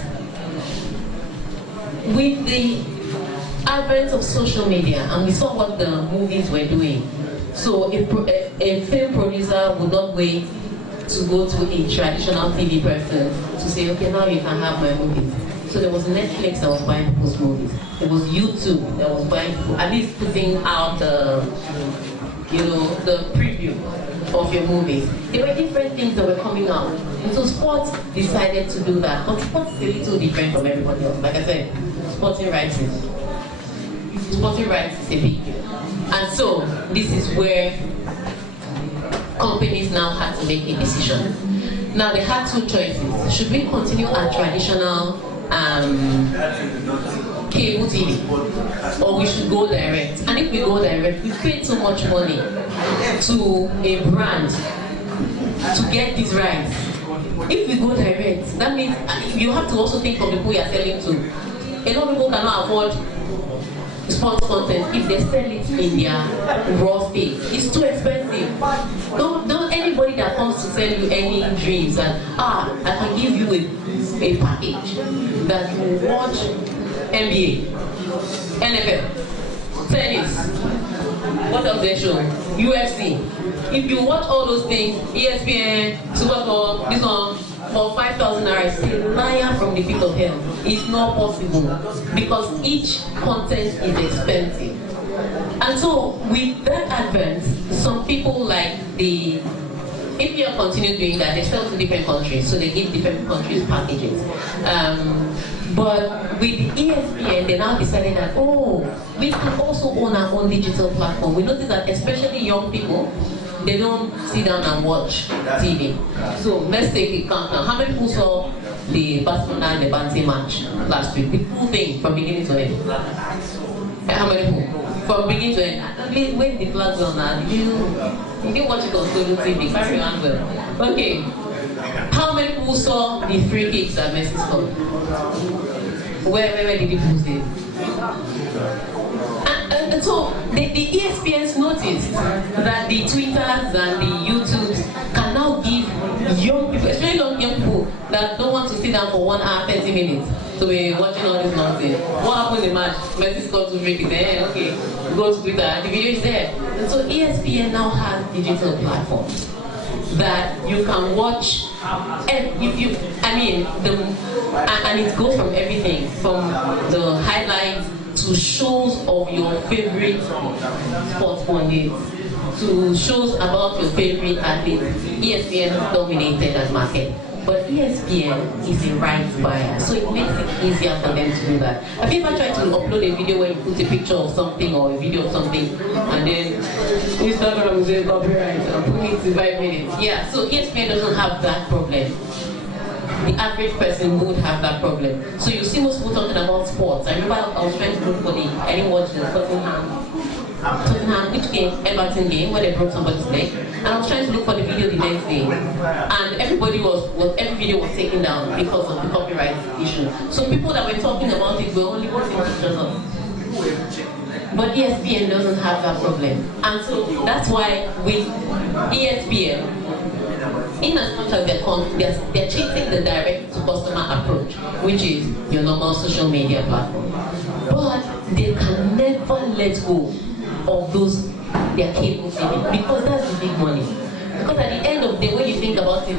with the advent of social media, and we saw what the movies were doing, so a film producer would not wait to go to a traditional TV person to say, okay, now you can have my movies. So there was Netflix that was buying people's movies. There was YouTube that was buying people, at least putting out the preview of your movies. There were different things that were coming out. And so sports decided to do that. But sports is a little different from everybody else. Like I said, sporting rights is a big deal. And so this is where companies now had to make a decision. Now they had two choices. Should we continue our traditional cable TV, or we should go direct? And if we go direct, we pay too much money to a brand to get these rights. If we go direct, that means you have to also think of the people you are selling to. A lot of people cannot afford sports content if they sell it in their raw state. It's too expensive. Don't anybody that comes to sell you any dreams and I can give you a package that will watch NBA, NFL, tennis, what else they show? UFC. If you watch all those things, ESPN, Super Bowl, this one, for 5,000 naira, it's a liar from the pit of hell. It's not possible because each content is expensive. And so with that advent, some people like if you continue doing that, they sell to different countries, so they give different countries packages. But with ESPN, they now decided that, we can also own our own digital platform. We notice that especially young people, they don't sit down and watch TV. So let's take a countdown. How many people saw the Barcelona and the Banty match last week? The full thing from beginning to end. How many people? From beginning to end. When the flags on now, you didn't watch it on Solo TV. Carry on well. Okay. How many people saw the free kicks that Messi scored? Where did you post it? And so the ESPNs noticed that the Twitters and the YouTubes can now give young people, especially young people that don't want to sit down for 1 hour, 30 minutes to be watching all this nonsense. What happened in the match? Messi scored to break it. Okay, go to Twitter. The video is there. And so ESPN now has digital platforms that you can watch. And it goes from everything, from the highlights to shows of your favorite sports pundits, to shows about your favorite athletes. ESPN dominated that market. But ESPN is a rights buyer, so it makes it easier for them to do that. Have you ever tried to upload a video where you put a picture of something or a video of something, and then Instagram says copyright and put it in 5 minutes? Yeah, so ESPN doesn't have that problem. The average person would have that problem. So you see most people talking about sports. I remember I was trying to look for I didn't watch the Tottenham, which game? Everton game, where they broke somebody's leg. And I was trying to look for the video the next day. And every video was taken down because of the copyright issue. So people that were talking about it were only posting pictures of it. But ESPN doesn't have that problem. And so that's why with ESPN, in as much as they're chasing the direct to customer approach, which is your normal social media platform, but they can never let go of their cable TV, because that's the big money. Because at the end of the day, when you think about it,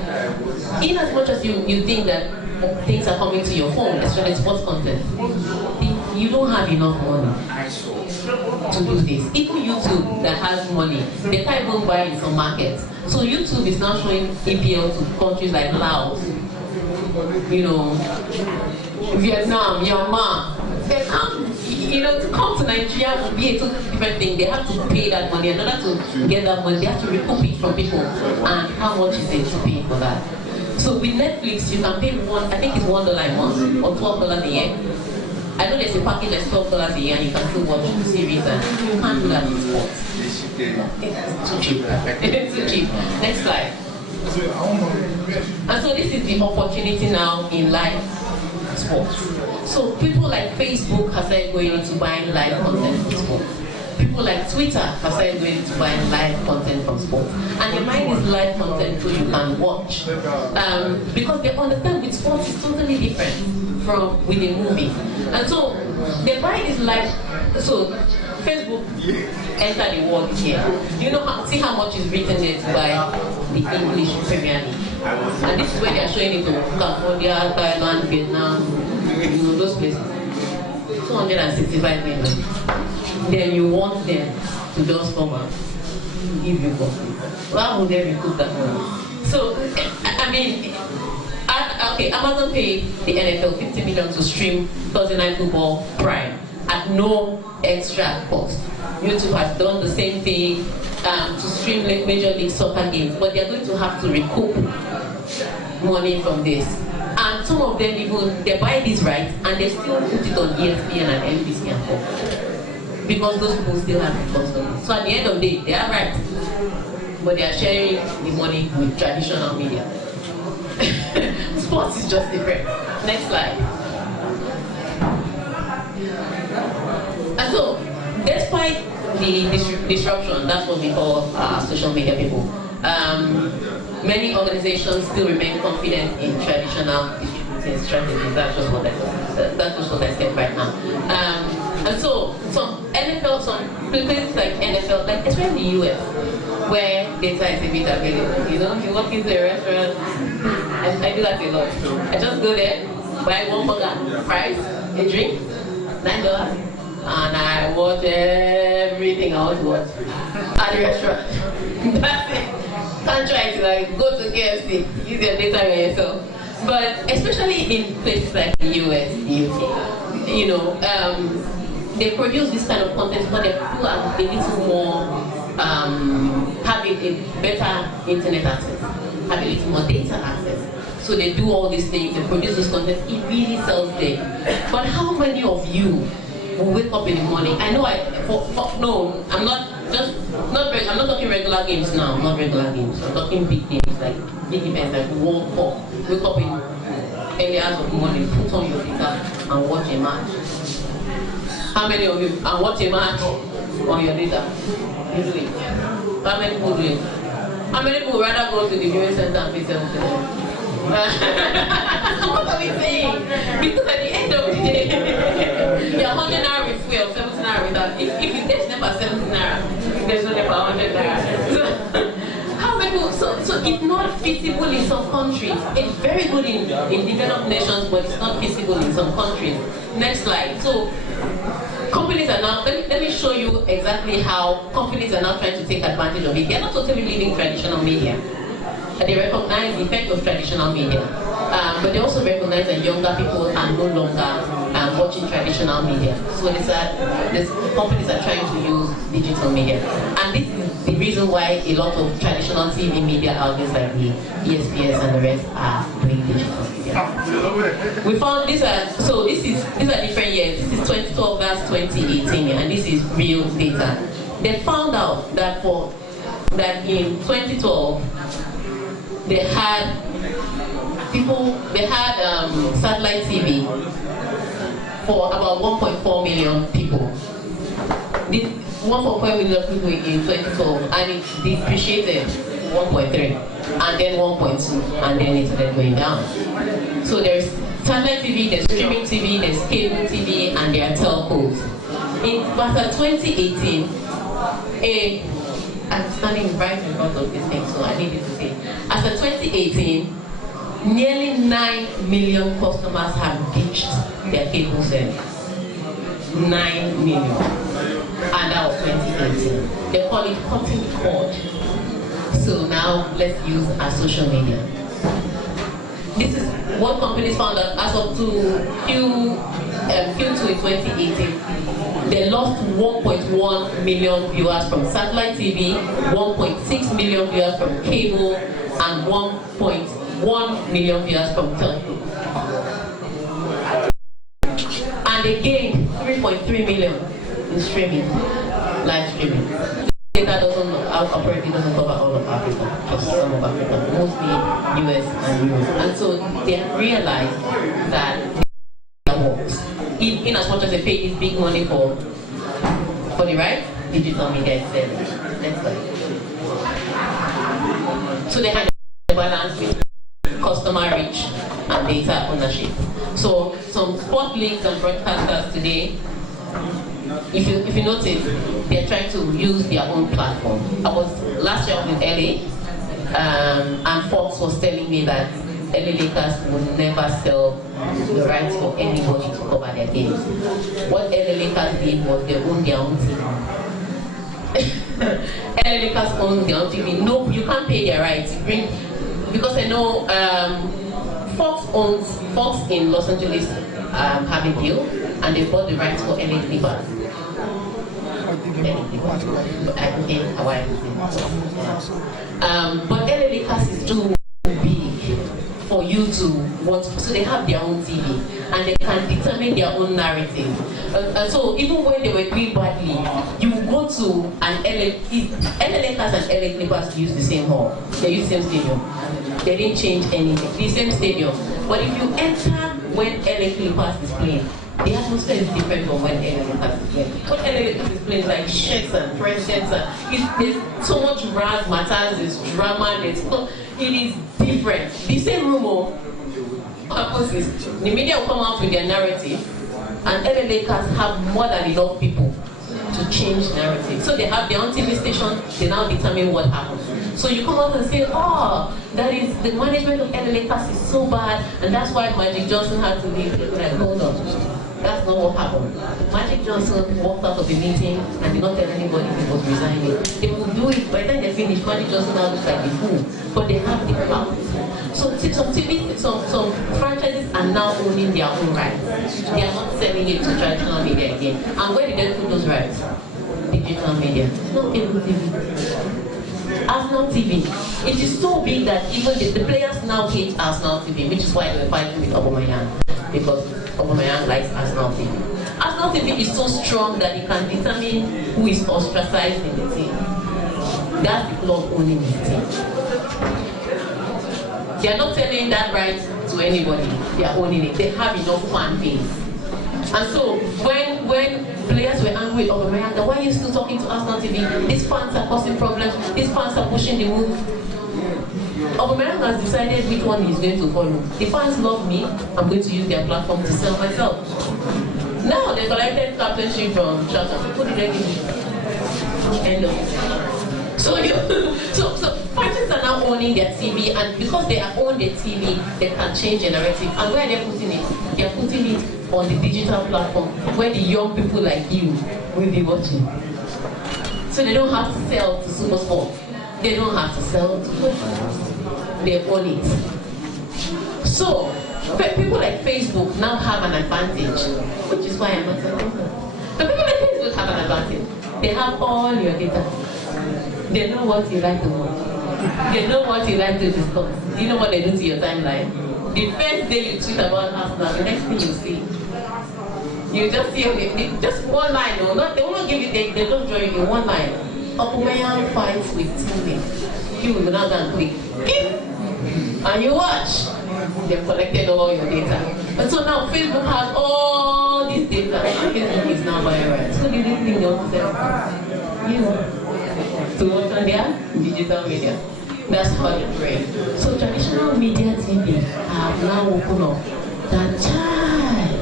in as much as you think that things are coming to your phone, especially sports content, you don't have enough money to do this. Even YouTube that has money, they can't even buy in some markets. So YouTube is now showing EPL to countries like Laos, Vietnam, Myanmar. They come, to come to Nigeria would be a totally different thing. They have to pay that money. In order to get that money, they have to recoup it from people. And how much is it to pay for that? So with Netflix, you can pay I think it's $1 a month or $12 a year. I know there's a package that's $12 a year and you can still watch series, and you can't do that in sports. It's too cheap. It's too cheap. Next slide. And so this is the opportunity now in live sports. So people like Facebook have started going into buying live content from sports. People like Twitter have started going into buying live content from sports. And the mind is live content so you can watch. Because they understand with sports is totally different from with a movie. And so they buy this live. So Facebook enter the world here. See how much is written there to buy the English Premier League. And this is where they are showing it to Cambodia, Thailand, Vietnam, those places. 265 million. Then you want them to just come and give you coffee. Why would they recoup that money? So, Amazon paid the NFL $50 million to stream Thursday Night Football Prime at no extra cost. YouTube has done the same thing to stream Major League Soccer games, but they are going to have to recoup money from this. And some of them even, they buy these rights and they still put it on ESPN and NBC and Fox. Because those people still have the custody. So at the end of the day, they are rights. But they are sharing the money with traditional media. Sports is just different. Next slide. And so, despite the disruption, that's what we call social media people, many organizations still remain confident in traditional distributing strategies. That's just what I said right now. And so, some NFL, some places like NFL, like especially in the US, where data is a bit available. You know, you walk into a restaurant, I do that a lot. I just go there, buy one burger, fries, a drink, $9. And I watch everything I want to watch at the restaurant. That's it. Can't try to like go to KFC, use your data by yourself. But especially in places like the US, the UK, you know, they produce this kind of content, but they people are a little more have a better internet access, have a little more data access. So they do all these things, they produce this content, it really sells there. But how many of you will wake up in the morning? I know no, I'm not talking regular games now, not regular games. I'm talking big games, like big events like World Cup. Wake up in early hours of the morning, put on your data and watch a match. How many of you and watch a match on your data? Usually. How many people do it? How many people would rather go to the viewing center and pay $7? What are we saying? Because at the end of the day, your 100 naira with fuel, 70 naira without. If you there's never 70 naira, there's no never 100 naira. So, how many people? So it's not feasible in some countries. It's very good in developed nations, but it's not feasible in some countries. Next slide. So companies are now, let me show you exactly how companies are now trying to take advantage of it. They're not totally leaving traditional media. They recognize the effect of traditional media, but they also recognize that younger people are no longer watching traditional media. So these companies are trying to use digital media. And this is the reason why a lot of traditional TV media outlets like the ESPS and the rest are doing digital media. We found these are different years. This is 2012, that's 2018, and this is real data. They found out that in 2012, they had satellite TV for about 1.4 million people. This 1.4 million people in 2012, and it depreciated 1.3, and then 1.2, and then it started going down. So there's satellite TV, there's streaming TV, there's cable TV, and there are telcos. But at 2018, I'm standing right in front of this thing, so I need you to see. As of 2018, nearly 9 million customers have ditched their cable service. 9 million. And that was 2018. They call it cutting the cord. So now let's use our social media. This is what companies found out as of Q2 in 2018. They lost 1.1 million viewers from satellite TV, 1.6 million viewers from cable, and 1.1 million viewers from telco. And they gained 3.3 million in streaming, live streaming. Data doesn't cover all of Africa, just some of Africa, mostly US and Europe. And so they realized that it works. In as much as they pay this big money for the right digital media itself. Next slide. So they had a balance with customer reach and data ownership. So some sport leagues and broadcasters today, if you notice, they're trying to use their own platform. I was last year in LA, and Fox was telling me that LA Lakers would never sell the rights for anybody to cover their games. What LA Lakers did was they owned their own team. LA Lakers own their own TV. No, you can't pay their rights. Because I know Fox in Los Angeles have a deal, and they bought the rights for LA Clippers. I think Hawaii. But LA Lakers is too big you to watch. So they have their own TV, and they can determine their own narrative. And so even when they were doing badly, you go to an LA Lakers and LA Clippers use the same hall. They use the same stadium. They didn't change anything. The same stadium. But if you enter when LA Clippers is playing, the atmosphere is different from when LA Lakers is playing. When LA Lakers is playing, like shirts and presidents, there's so much razzmatazz, there's drama, it is different. The same rumor happens is the media will come out with their narrative, and LA Lakers have more than enough people to change narrative. So they have their own TV station, they now determine what happens. So you come out and say, oh, that is, the management of LA Lakers is so bad, and that's why Magic Johnson had to leave. Like, hold on. That's not what happened. Magic Johnson walked out of the meeting and did not tell anybody he was resigning. They will do it, by the time they finish, Magic Johnson now looks like a fool. But they have the clout. So some franchises are now owning their own rights. They are not selling it to traditional media again. And where did they put those rights? Digital media. It's not cable TV. Arsenal TV. It is so big that even the players now hate Arsenal TV, which is why they were fighting with Aubameyang, because Aubameyang likes Arsenal TV. Arsenal TV is so strong that it can determine who is ostracized in the team. That's the club owning the team. They are not selling that right to anybody. They are owning it. They have enough fan base. And so when players were angry with Aubameyang, why are you still talking to Arsenal TV? These fans are causing problems. These fans are pushing the move. Aubameyang has decided which one he's going to follow. The fans love me. I'm going to use their platform to sell myself. Now they collected captainship from Charlton. Put it again. End of. So parties are now owning their TV, and because they own their TV, they can change the narrative. And where are they putting it? They are putting it on the digital platform where the young people like you will be watching. So they don't have to sell to SuperSport. They don't have to sell to football. They own it. So people like Facebook now have an advantage, which is why I'm not selling them. But people like Facebook have an advantage. They have all your data. They know what you like to watch. They know what you like to discuss. Do you know what they do to your timeline? The first day you tweet about Arsenal, the next thing you see, you just see just one line. No, they will not give you. They don't join you in one line. Aubameyang fights with teammates. You will not go and click, and you watch. They've collected all your data. And so now Facebook has all this data. Facebook is now buying rights. So do you think they want to sell? You know. To watch on their digital media. That's how they trade. So traditional media TV have now opened up that child.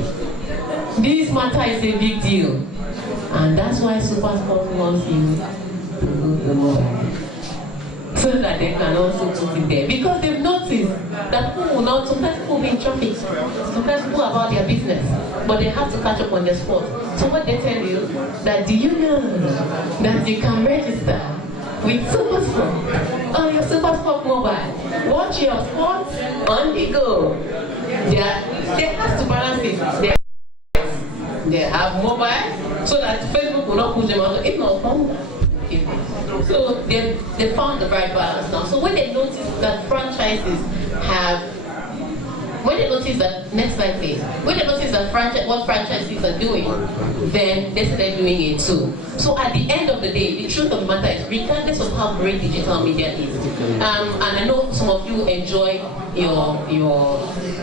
This matter is a big deal. And that's why SuperSport wants you to go the mobile. So that they can also put it there. Because they've noticed that people will not, sometimes people will be in traffic, sometimes people are about their business, but they have to catch up on their sport. So what they tell you, that do you know that you can register with SuperSport on your SuperSport mobile? Watch your sports on the go. They have to balance it. They have mobile so that Facebook will not push them out. If not, so they found the right balance now. So when they notice that franchises have, when they notice that, next slide please, when they notice that what franchises are doing, then they start doing it too. So at the end of the day, the truth of the matter is, regardless of how great digital media is, and I know some of you enjoy your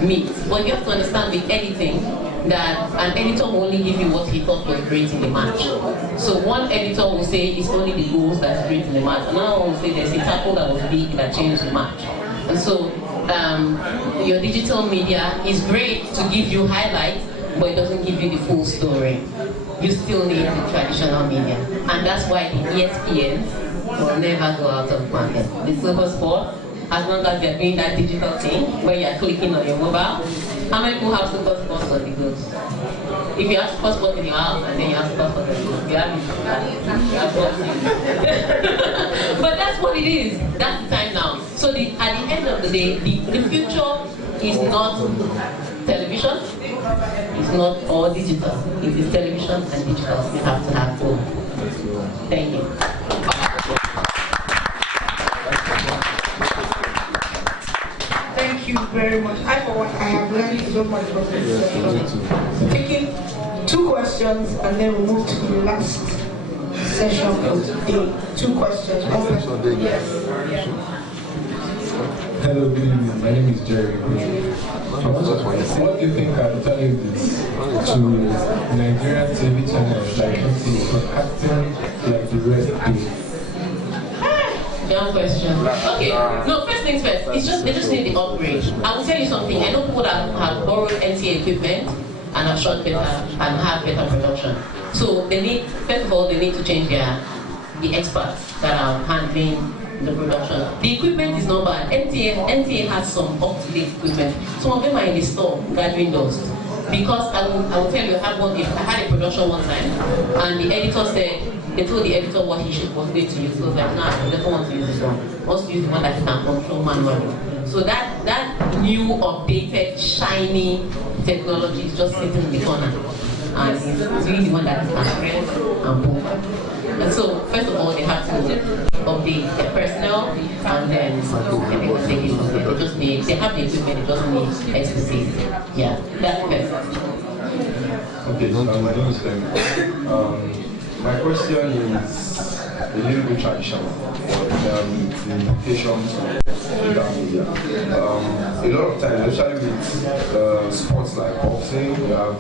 meat, but you have to understand with editing, that an editor will only give you what he thought was great in the match. So one editor will say it's only the goals that's great in the match. Another one will say there's a tackle that was big that changed the match. And so your digital media is great to give you highlights, but it doesn't give you the full story. You still need the traditional media. And that's why the ESPNs will never go out of market. The SuperSport, as long as they're doing that digital thing where you're clicking on your mobile. How many people have SuperSport on the go? If you have SuperSport in your house and then you have SuperSport on the go, you have But that's what it is. That's the time now. So at the end of the day, the future is not television, it's not all digital. It is television and digital. You have to have both. Thank you. Thank you. very much. I, for one, I have learned so much from this session. Taking 2 questions and then we'll move to the last session of the day. 2 questions. 1 question. Yes. Hello, good evening. My name is Jerry. What do you think are alternatives to Nigerian TV channels like NTA acting like the rest do? One question. Okay. No, first things first. They just need the upgrade. I will tell you something. I know people that have borrowed NTA equipment and have shot better and have better production. So they need, first of all, they need to change the experts that are handling the production. The equipment is not bad. NTA has some up-to-date equipment. Some of them are in the store gathering dust. Because I will tell you, I had a production one time, and the editor said, they told the editor what he was going to use. So I was like, nah, I don't want to use this one. I want to use the one that you can control manually. So that new, updated, shiny technology is just sitting in the corner. And it's really the one that can press and move. And so, first of all, they have to update their personnel, and then they can take it from there. They have the equipment, they just need expertise. Yeah, that's the first. Okay, my name is Ben. My question is a little bit traditional, but the implication to social media. A lot of times, especially with sports like boxing, you have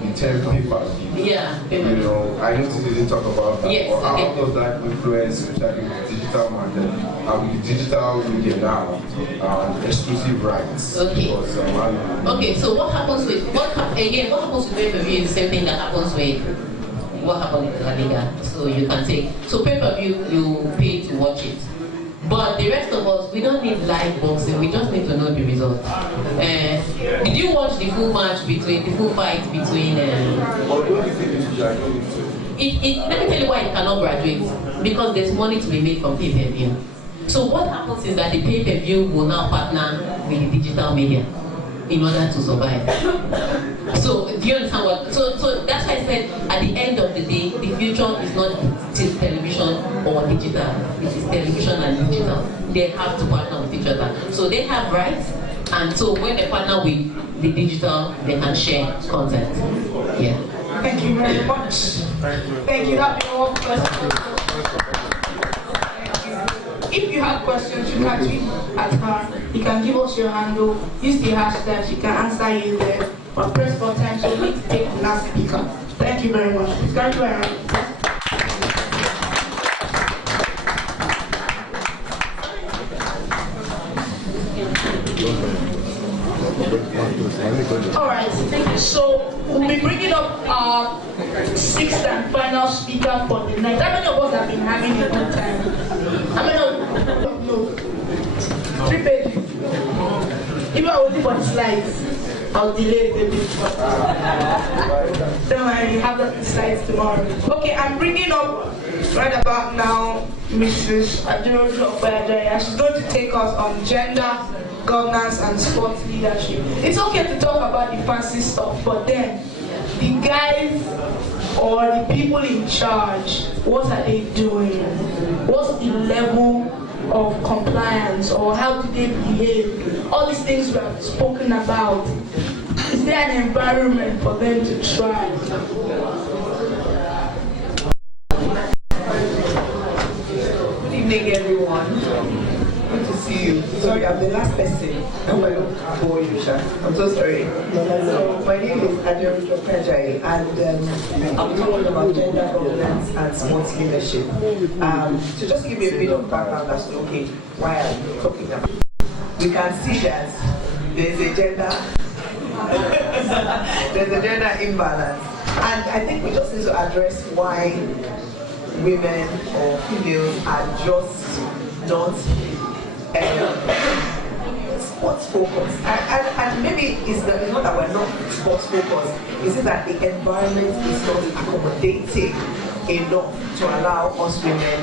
the term pay-per-view. Yeah. You know, I noticed you didn't talk about that. Yes, or how okay. does that influence, especially with digital market, and with digital media now, exclusive rights? Okay. Because, Okay, so what happens with pay-per-view is the same thing that happens with what happened with La Liga. So you can take, so pay-per-view, you pay to watch it. But the rest of us, we don't need live boxing, we just need to know the result. Did you watch the full fight between let me tell you why it cannot graduate. Because there's money to be made from pay-per-view. So what happens is that the pay-per-view will now partner with the digital media in order to survive. So do you understand what? So that's why I said at the end of the day, the future is not television or digital. It is television and digital. They have to partner with each other. So they have rights, and so when they partner with the digital, they can share content. Yeah. Thank you very much. Thank you. That being all questions. If you have questions, you can tweet at her. You can give us your handle. Use the hashtag. She can answer you there. But press for time, so we need to take the last speaker. Thank you very much. Please can you around. Alright, so we'll be bringing up our 6th and final speaker for the night. How many of us have been having a good time? How many of us? No. 3 pages. If I was waiting for the slides, I'll delay it a bit. Don't worry, you have the slides tomorrow. Okay, I'm bringing up right about now Mrs. Aderoju Obayajaya. She's going to take us on gender, governance, and sports leadership. It's okay to talk about the fancy stuff, but then the guys or the people in charge, what are they doing? What's the level of compliance, or how do they behave? All these things we have spoken about. Is there an environment for them to try? Good evening, everyone. Good to see you. Sorry, I'm the last person. I hope I don't bore you, Sha. I'm so sorry. So, my name is Aderoju Obayajaya, and I'm talking about gender governance and sports leadership. So just give me a bit of background as to, okay, why I'm talking about. We can see that there's a gender imbalance. And I think we just need to address why women or females are just not sports focused. And maybe it's not that we're not sports focused, it's just that the environment is not accommodating enough to allow us women,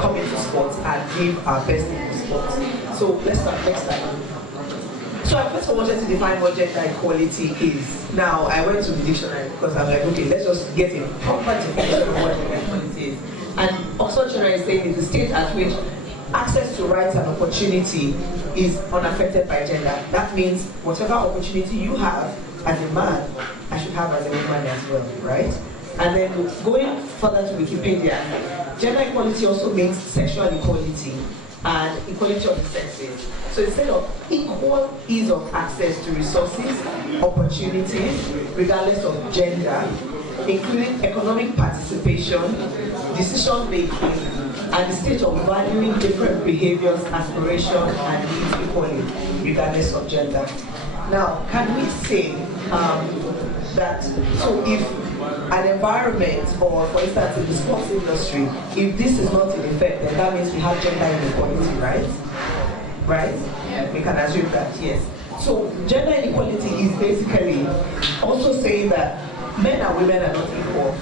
come into sports and give our best in sports. So let's start next time. So I first wanted to define what gender equality is. Now I went to the dictionary because I'm like, okay, let's just get a proper definition of what gender equality is. And Oxford Dictionary is saying it's the state at which access to rights and opportunity is unaffected by gender. That means whatever opportunity you have as a man, I should have as a woman as well, right? And then going further to Wikipedia, gender equality also means sexual equality and equality of the sexes. So instead of equal ease of access to resources, opportunities, regardless of gender, including economic participation, decision making, and the state of valuing different behaviors, aspirations, and needs equally, regardless of gender. Now, can we say that, so if an environment, or for instance in the sports industry, if this is not in effect, then that means we have gender inequality, right? Right? We can assume that, yes. So gender inequality is basically also saying that men and women are not equal.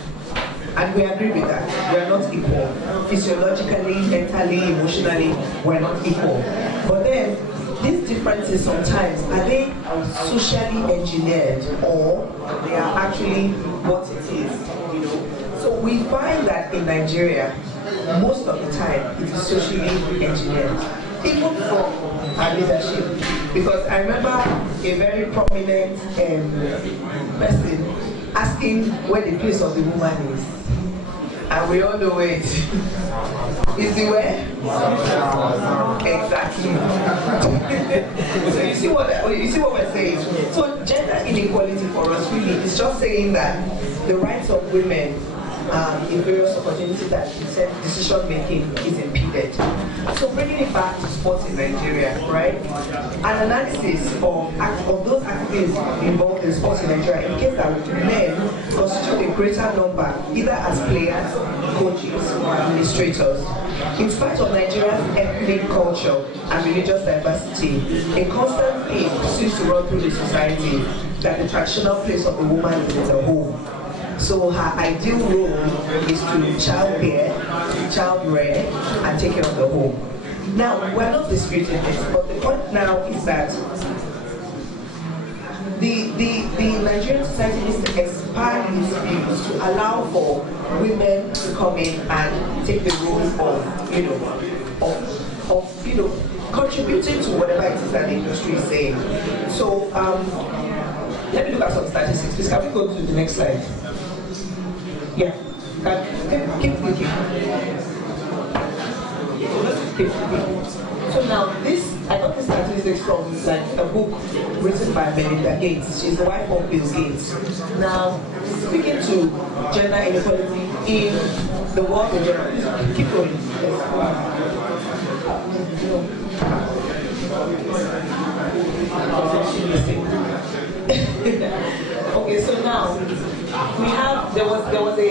And we agree with that. We are not equal. Physiologically, mentally, emotionally, we're not equal. But then, these differences sometimes, are they socially engineered, or they are actually what it is, you know? So we find that in Nigeria, most of the time, it is socially engineered. Even from our leadership. Because I remember a very prominent person asking where the place of the woman is. And we all know it. Is the where? Exactly. So you see what we're saying? So gender inequality for us really is just saying that the rights of women in various opportunities that decision making is impeded. So bringing it back to sports in Nigeria, right? An analysis of those activities involved in sports in Nigeria indicates that men constitute a greater number, either as players, coaches, or administrators. In spite of Nigeria's ethnic culture and religious diversity, a constant theme seems to run through the society that the traditional place of the woman is in the home. So her ideal role is to child rear, and take care of the home. Now, we're not disputing this, but the point now is that the Nigerian society needs to expand its views to allow for women to come in and take the role of contributing to whatever it is that the industry is saying. So let me look at some statistics. Please, can we go to the next slide? Yeah, keep looking. So now this, I got the statistics from like a book written by Melinda Gates. She's the wife of Bill Gates. Now, speaking to gender inequality in the world in general, keep going. Okay, so now we have, there was a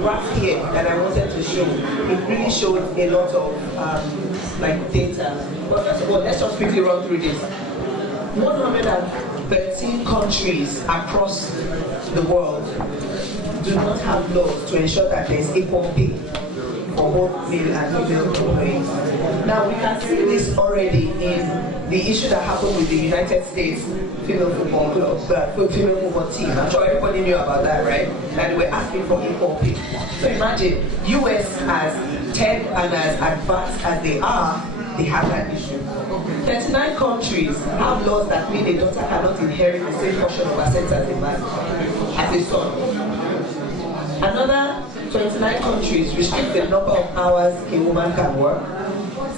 graph here that I wanted to show. It really showed a lot of like data. But first of all, let's just quickly run through this. 113 countries across the world do not have laws to ensure that there is equal pay for both male and female employees. Now we can see this already in the issue that happened with the United States female football club, female football team. I'm sure everybody knew about that, right? That they were asking for equal pay. So imagine, US as tech and as advanced as they are, they have that issue. 39 countries have laws that mean a daughter cannot inherit the same portion of assets as a man, as a son. Another 29 countries restrict the number of hours a woman can work.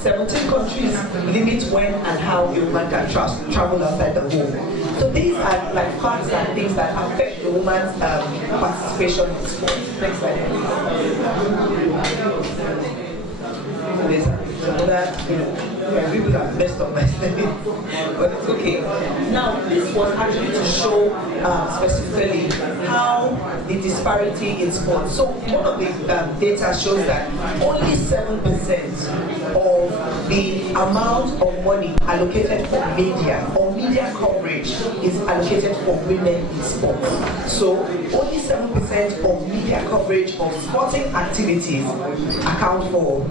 17 countries limit when and how a woman can travel outside the home. So these are like facts and things that affect the woman's participation in sports. Next slide. There's another, people have messed up my study, but it's okay. Now, this was actually to show specifically how the disparity in sports. So one of the data shows that only 7% of the amount of money allocated for media or media coverage is allocated for women in sports. So only 7% of media coverage of sporting activities account for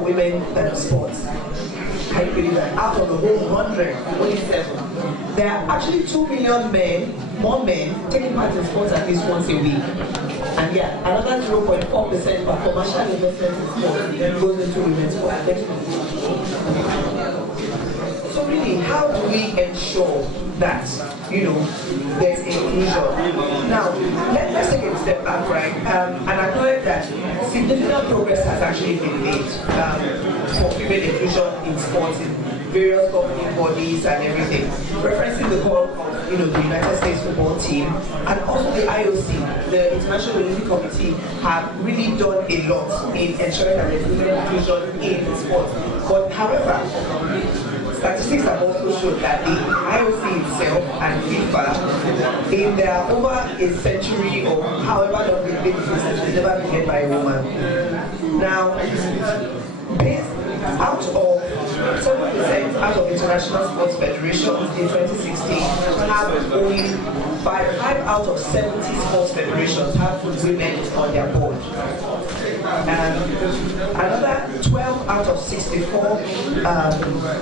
women in sports. Can you believe that? Out of the whole 100, only 7. There are actually 2 million more men taking part in sports at least once a week. And yeah, another 0.4% of commercial investment in sports goes into women's sports. how do we ensure that, there's inclusion? Now, let's take a step back, right? And acknowledge that significant progress has actually been made for female inclusion in sports, in various governing bodies and everything. Referencing the call of, the United States football team, and also the IOC, the International Olympic Committee, have really done a lot in ensuring that there's female inclusion in sports. But however, statistics have also shown that the IOC itself and FIFA, in their over a century or however long they've been in existence, has never been led by a woman. Now, out of 7% out of international sports federations in 2016 have only 5 out of 70 sports federations have women on their board. Another 12 out of 64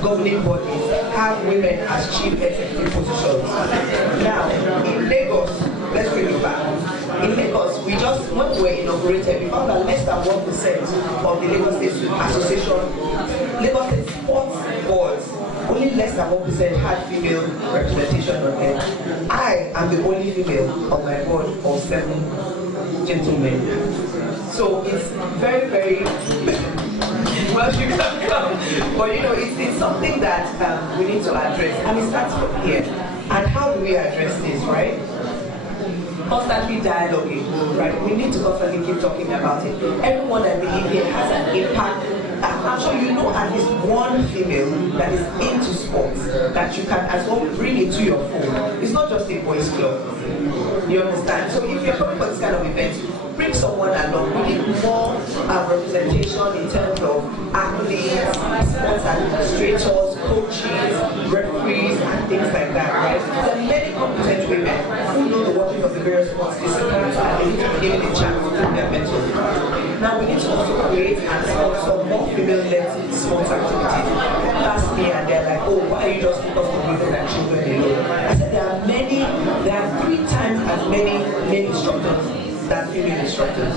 governing bodies have women as chief executive positions. Now, in Lagos, let's bring it back. In Lagos, when we were inaugurated, we found that less than 1% of the Lagos State Association, Lagos State Sports Boards, only less than 1% had female representation on them. I am the only female on my board of 7 gentlemen. So it's very, very well, you can come. But it's something that we need to address, and it starts from here. And how do we address this, right? Constantly dialoguing, right? We need to constantly keep talking about it. Everyone, I believe, here has an impact. I'm sure you know at least one female that is into sports that you can as well bring into your fold. It's not just a boys' club. You understand? So if you're coming for this kind of event, bring someone along. We need more representation in terms of athletes, sports administrators, coaches, referees, and things like that, right? There are many competent women who know the workings of the various sports disciplines and they need to be given a chance to prove their mental. Now we need to also create and sponsor more female-led sports activities. People ask me and they're like, oh, why are you just focused on women and children alone? I said there are 3 times as many male instructors than female instructors.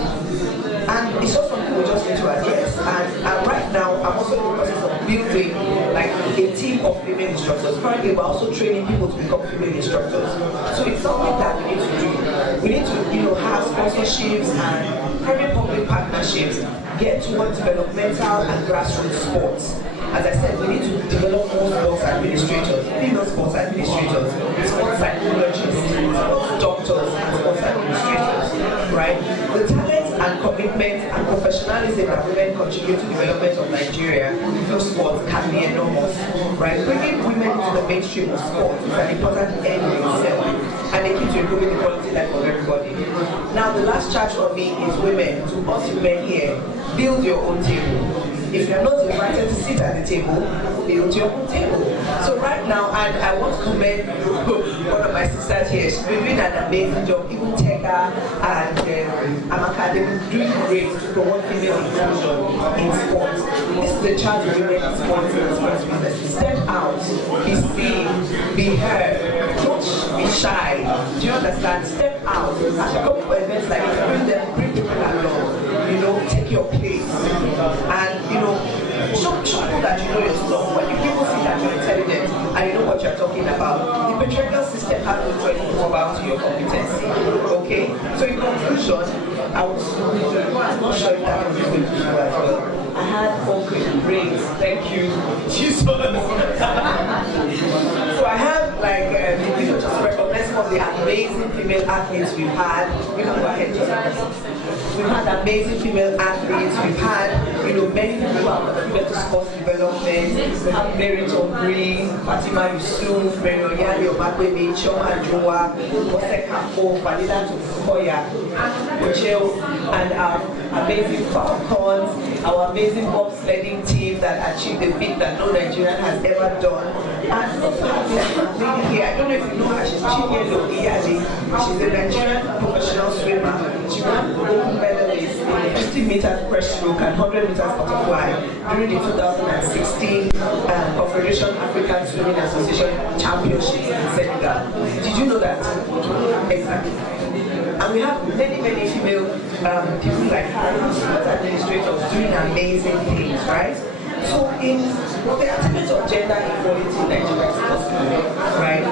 And it's just something we just need to address. And right now, I'm also in the process of building like a team of female instructors. Currently, we're also training people to become female instructors. So it's something that we need to do. We need to, have sponsorships and private-public partnerships get towards developmental and grassroots sports. As I said, we need to develop more sports administrators, female sports administrators, sports psychologists, sports doctors, and sports administrators, right? The talents and commitment and professionalism that women contribute to the development of Nigeria through sports can be enormous, right? Bringing women into the mainstream of sports is an important end in itself, and they keep to improving the quality life of everybody. Now, the last charge for me is women, to us women here, build your own table. If you're not invited to sit at the table, build your own table. So right now, and I want to commend one of my sisters here. She's been doing an amazing job. Even Teka and Amaka, they've been doing great to promote female inclusion in sports. This is the chance of women in sports and sports business. Step out, be seen, be heard. Don't be shy. Do you understand? Step out. As you come for events like this, bring people along. Take your place. And show people that you know your stuff. When people see that you're intelligent and you know what you're talking about, the patriarchal system has no choice to come out to your competency. Okay? So in conclusion, I'm not sure if that was going to show as well. I had 4 great. Thank you, Jesus. So I have just recognize some of the amazing female athletes we've had. You can go ahead, Jesus. We've had amazing female athletes. We've had, many people who have contributed to sports development. We have Mary Tom Green, Fatima Yusuf, Mary Oyali Omakwebe, Choma Joa, Jose Kapo, Fadila Tufukoya, Ocheo, and our amazing Falcons, our amazing bobsledding team that achieved the feat that no Nigerian has ever done. And also have this lady here. I don't know if you know her. She's Chinyelo Iyali. She's a Nigerian professional swimmer. She won gold medalist in the 50 meters breaststroke and 100 meters butterfly during the 2016 Confederation African Swimming Association Championships in Senegal. Did you know that? Exactly. And we have many, many female people like her, sports administrators doing amazing things, right? So in the aspect of gender equality in Nigeria, right?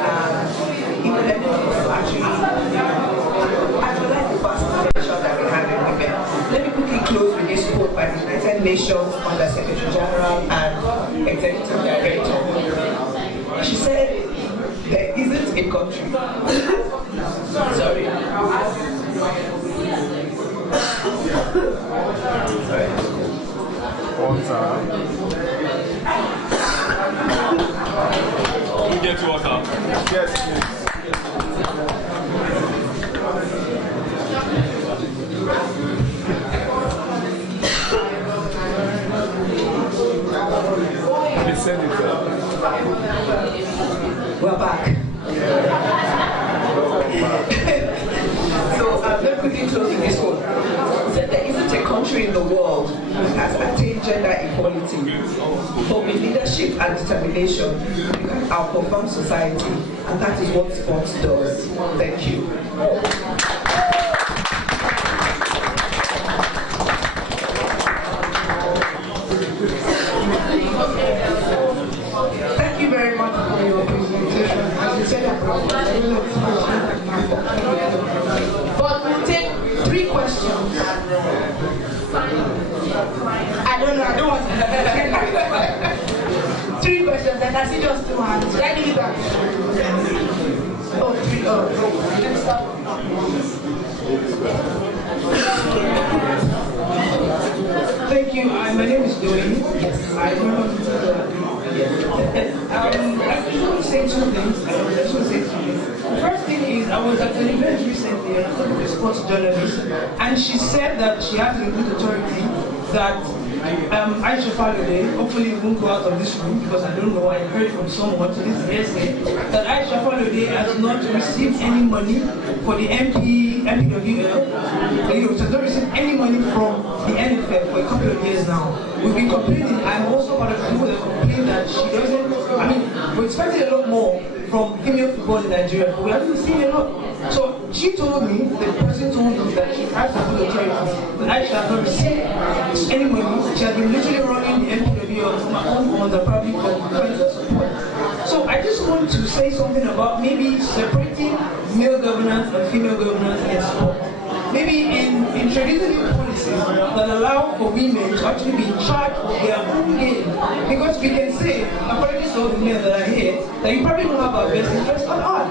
Even let me also actually actualize the participation that we have in women. Let me quickly close with this quote by the United Nations Under Secretary General and Executive Director. She said, there isn't a country. Sorry. We get water. Yes, please. Please send it. We're back. So let me quickly close with this one. So there isn't a country in the world that has attained gender equality, but with leadership and determination, we can outperform society, and that is what sports does. Thank you. Thank you very much for your presentation. As you said, but we'll take 3 questions. I don't want to. 3 questions, and I see just 2 hands. Should I give it back? Oh, 3. Oh, let's start. Thank you. My name is Dwayne. I don't know I just want to say 2 things. The first thing is, I was at an event recently, a sports journalist, and she said that she has a good authority that Aisha Falode, hopefully it won't go out of this room because I don't know, I heard it from someone, so this is hearsay, that Aisha Falode has not received any money for the MPWL. She has not received any money from the NFL for a couple of years now. We've been complaining, I'm also one of the people that complain that she doesn't, we're expecting a lot more from female football in Nigeria, but we haven't seen a lot. So she told me, the person told me that she has a good authority, that Aisha has not received any money. She has been literally running the MPW on my own funds and probably from friends and support. So I just want to say something about maybe separating male governance and female governance in sport. Maybe introducing new policies that allow for women to actually be in charge of their own game. Because we can say, according to all the men that are here, that you probably don't have our best interest at heart.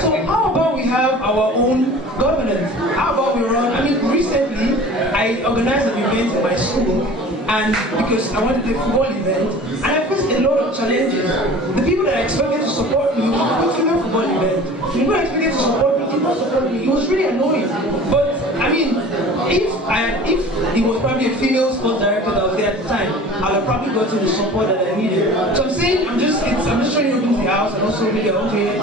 So how about we have our own governance? How about we run, recently I organized an event in my school, and because I wanted to do a football event, and I faced a lot of challenges. The people that I expected to support me went to a football event. The people I expected to support me did not support me. It was really annoying. But if it was probably a female sports director that was there at the time, I'd have probably gotten the support that I needed. So I'm saying, I'm just trying to open the house and also maybe I want to hear your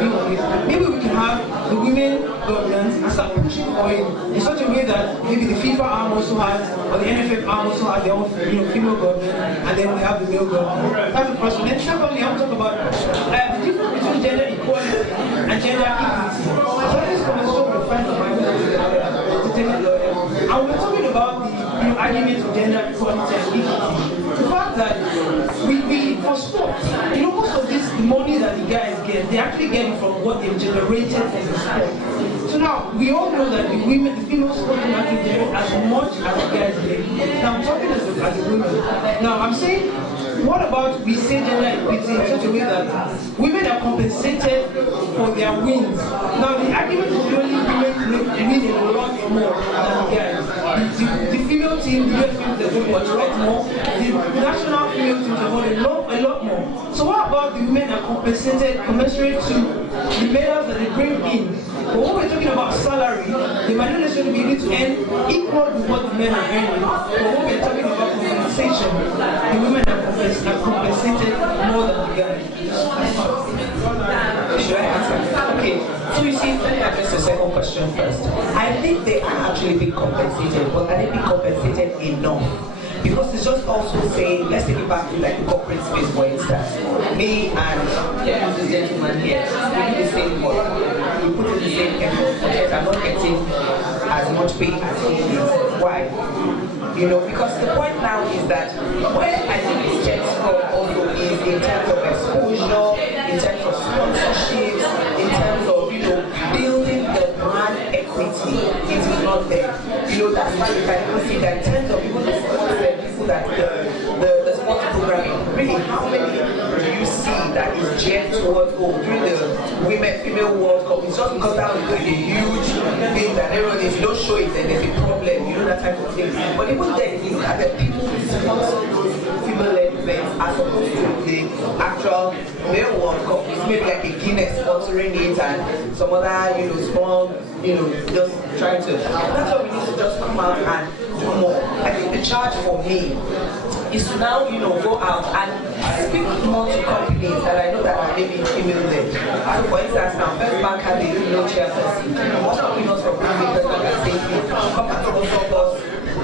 view on it. Maybe we can have the women governance and start pushing for it in such a way that maybe the FIFA arm also has, or the NFF arm also has their own female government, and then we have the male government. That's the first one. Then secondly, I want to talk about the difference between gender equality and gender equity. So this conversation with a friend of mine, and we're talking about the argument of gender equality and equity. The fact that we for sports, most of this money that the guys get, they actually get it from what they've generated from the sport. So now, we all know that the female sports do not get as much as the guys get. Now, I'm talking as a woman. Now, I'm saying, what about we say gender equity in such a way that women are compensated for their wins? Now, the argument is only women win a lot more than the guys. The female team, the US team, they won a lot more. The national female teams have won a lot more. So what about the women are compensated commensurate to the medals that they bring in? But when we're talking about salary, they might not necessarily be able to earn equal to what the men are earning. But when we're talking about compensation, the women are compensated more than the guys. Should I answer? Okay. So you see, let me address the second question first. I think they are actually being compensated, but are they being compensated enough? Because it's just also saying, let's take it back to like the corporate space, for instance. Me and this gentleman here, we do the same work. We put in the same effort, but yet I'm not getting as much pay as he is. Why? Because the point now is that where I think it gets from also is in terms of exposure, in terms of there. That's why you can even see that in terms of even the sports people that the sports programming, really, how many do you see that is geared towards during the female World Cup? It's just because that was doing a huge thing that everyone, if you don't show it, then there's a problem, that type of thing. But even then, if you look at the people who sponsor those female-led events as opposed to the actual male World Cup, it's maybe like a Guinness sponsoring it and some other, small, just trying to. That's what we need to just come out and do more. I think the charge for me is to now, go out and speak more to companies that I know that are maybe female-led. So for instance, now, First Bank has a female chairperson. What are we not from First Bank and say, come and sponsor us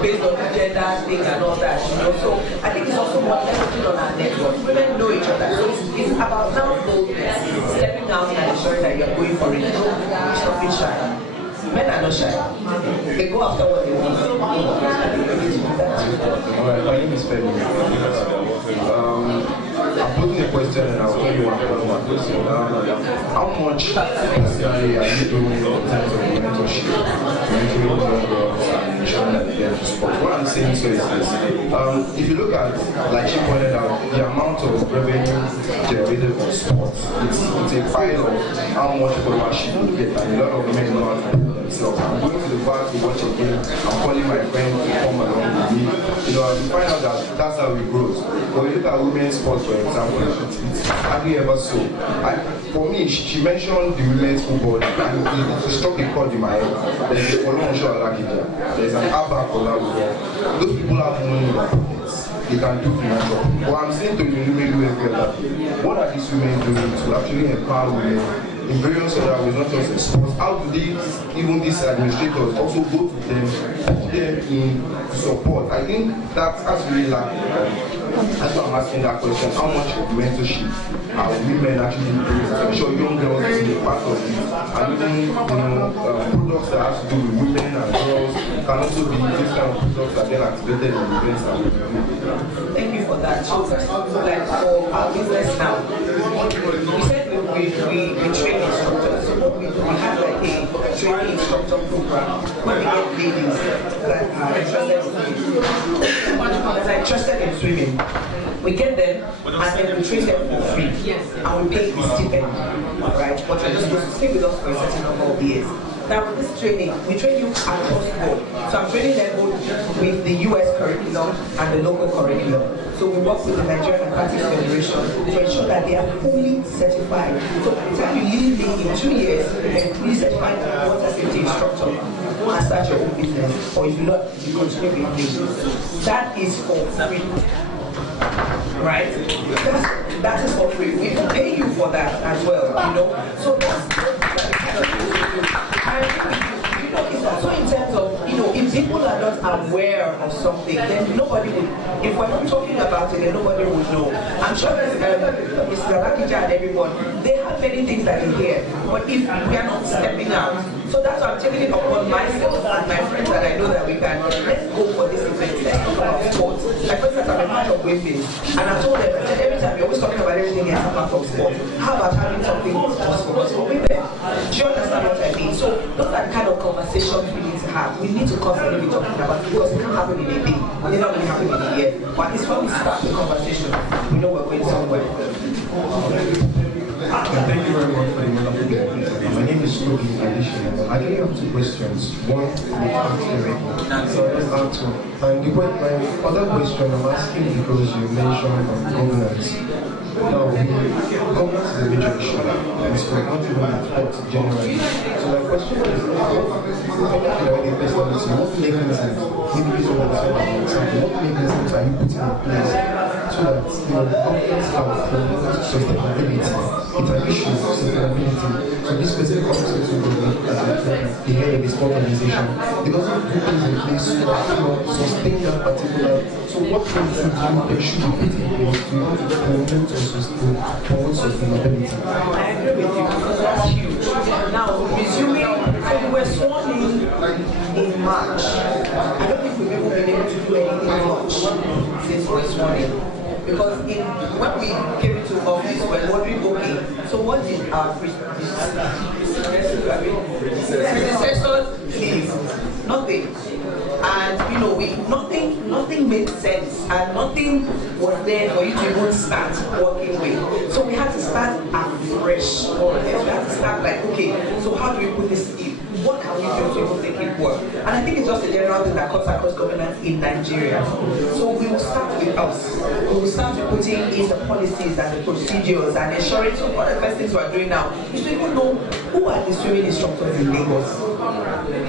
based on the gender thing and all that, So I think it's also more leveraging on our network. Women know each other. So it's about now boldness, stepping out and ensuring that you're going for it. Stop being shy. Men are not shy. They go after what they want. Alright, my name is Femi. I'm putting a question and I'll tell you one question. How much necessarily are you doing in terms of mentorship, mentoring young girls and ensuring that they get to sport? What I'm saying so is this. If you look at, like she pointed out, the amount of revenue generated from sports, it's a pile of how much followership you get, and a lot of men know how to do themselves. I'm going to the park to watch a game, I'm calling my friend to come along with me, and you find out that that's how it grows. When you look at women's sports, for example, it's hardly ever so. For me, she mentioned the women's football, and it struck a chord in my head. There's a Olonso Alakija, there's an Abba Olajuwon. Those people have money in their pockets. They can do financial. But I'm saying to you, that what are these women doing to actually empower women in various other ways, not just in sports? How do they, even these administrators, also go to them, put them in support? I think that's really lacking. That's why I'm asking that question. How much of mentorship are women actually doing to ensure young girls is a part of it? And even products that have to do with women and girls can also be this kind of products that then activated in events. Thank you for that. So first of all, like for our business now, we said we train instructors. So we have like a training instructor program where we get ladies that are interested in swimming. We get them and then we train them for free. And we pay the stipend. Right? But you're just supposed to stay with us for a certain number of years. Now with this training, we train you across the board. So I'm training them both with the US curriculum and the local curriculum. So we work with the Nigerian Aquatics Federation to ensure that they are fully certified. So by the time you leave me in 2 years, you're fully certified water safety instructor. And start your own business, or if you not, you continue with business. That is for free. Right? That is for free. We can pay you for that as well, So that's the kind of thing we do. And it's also in terms of, if people are not aware of something, then nobody would, if we're not talking about it, then nobody would know. I'm sure that Mr. Lakija and everyone, they have many things that you hear, but if we are not stepping out, so that's why I'm taking it upon myself and my friends that I know that we can, let's go for this event, let's talk about sports. Like for instance, I'm a part of Buisness, and I told them, every time you're always talking about everything else apart from sports, how about having something for women? Do you understand what I mean? So those are the kind of conversations we need to have. We need to constantly be talking about it because it can't happen in a day. It's not going to happen in a year. But it's when we start the conversation, we know we're going somewhere. Thank you very much for the wonderful presentation. My name is Toby Addition. I actually have two questions. One with Terry. So let's answer. And my other question I'm asking because you mentioned governance. Now, governance is a major issue, and it's not even sports generally. So my question is, what mechanisms, maybe this one is what mechanisms are you putting in place so that governments can promote sustainability? It's an issue of sustainability. So this specific conversation will be at the head of the sport organization. It doesn't put things in place to sustain that particular. So what things should be put in place to promote sustainability? I agree with you because that's huge. Now, resuming, so we were sworn in March. I don't think we've ever been able to do anything much since we were sworn in. Because when we came into office, we were wondering, okay, so what did our predecessors leave? nothing. And you know, nothing made sense, and nothing was there for you to even start working with. So we had to start afresh. We had to start like, okay, so how do we put this in? What can we do to even make it work? And I think it's just a general thing that cuts across governance in Nigeria. So we will start with us. We will start with putting in the policies and the procedures and ensuring. So one of the first things we are doing now is to even know who are the swimming instructors in Lagos.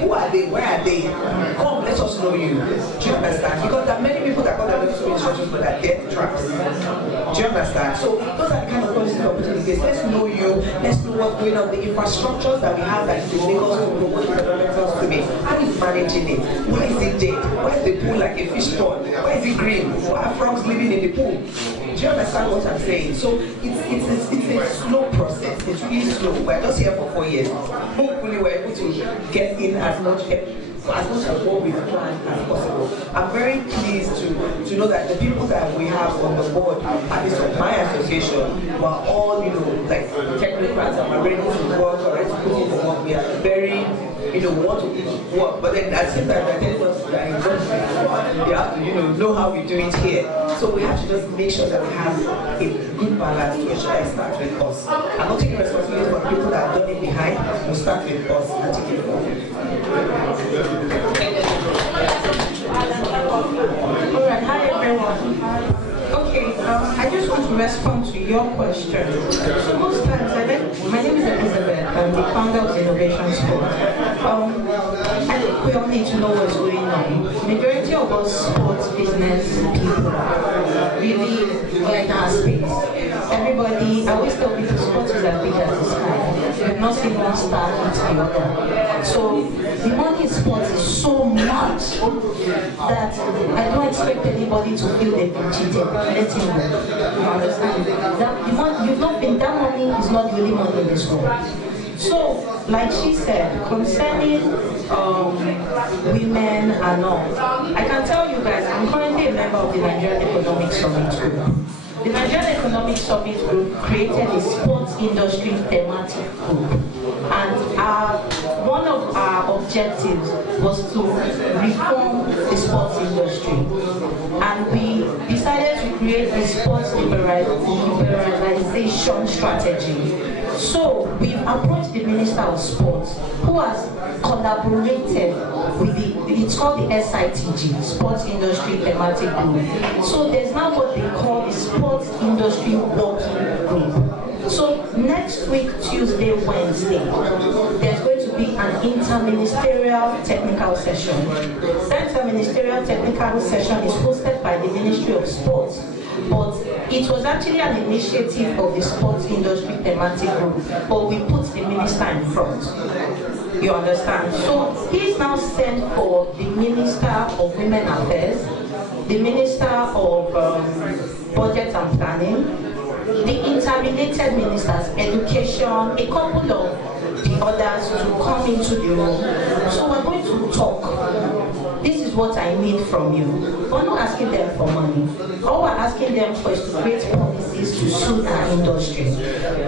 Who are they? Where are they? Come, let us know you. Do you understand? Because there are many people that call themselves swimming instructors but they're death traps. Do you understand? So those are the kind of policies we're putting in place. Let's know you. Let's know what's going on. The infrastructures that we have that is in Lagos to promote environmental swimming. How is managing it? Why is it dead? Why is the pool like a fish pond? Why is it green? Why are frogs living in the pool? Do you understand what I'm saying? So it's a slow process. It's really slow. We're just here for 4 years. Hopefully we're able to get in as much of what we've planned as possible. I'm very pleased to know that the people that we have on the board, at least of my association, were all, you know, like technocrats and are ready to work, or ready to put in the work. We are very, you know, want to work, but then at the same time, they're telling us that in government, you have to, you know how we do it here. So we have to just make sure that we have a good balance to ensure that it starts with us. I'm not taking responsibility for people that have done it behind. We'll start with us and take it forward. Alright, hi everyone. Okay, I just want to respond to your question. So most times, my name is Elizabeth, I'm the founder of the Innovation School. I think we all need to know what's going on. Majority of us sports business people really like our space. Everybody, I always tell people sports is as big as the sky. We've not seen one star hit the other. So the money in sports is so much that I don't expect anybody to feel they've been cheated. Let him go. You understand? That money is not the only money in this world. So, like she said, concerning women and all, I can tell you guys, I'm currently a member of the Nigerian Economic Summit Group. The Nigerian Economic Summit Group created a sports industry thematic group. And one of our objectives was to reform the sports industry. And we decided to create a sports liberalization strategy. So we've approached the Minister of Sports, who has collaborated with it's called the SITG, Sports Industry Thematic Group. So there's now what they call the Sports Industry Working Group. So next week, Tuesday, Wednesday, there's going to be an interministerial technical session. That interministerial technical session is hosted by the Ministry of Sports, but it was actually an initiative of the Sports Industry Thematic Group, but we put the minister in front. You understand? So he's now sent for the Minister of Women Affairs, the Minister of Budget and Planning, the interrelated ministers, education, a couple of the others to come into the room. So we're going to talk. This is what I need from you. We're not asking them for money. All we're asking them for is to create policies to suit our industry.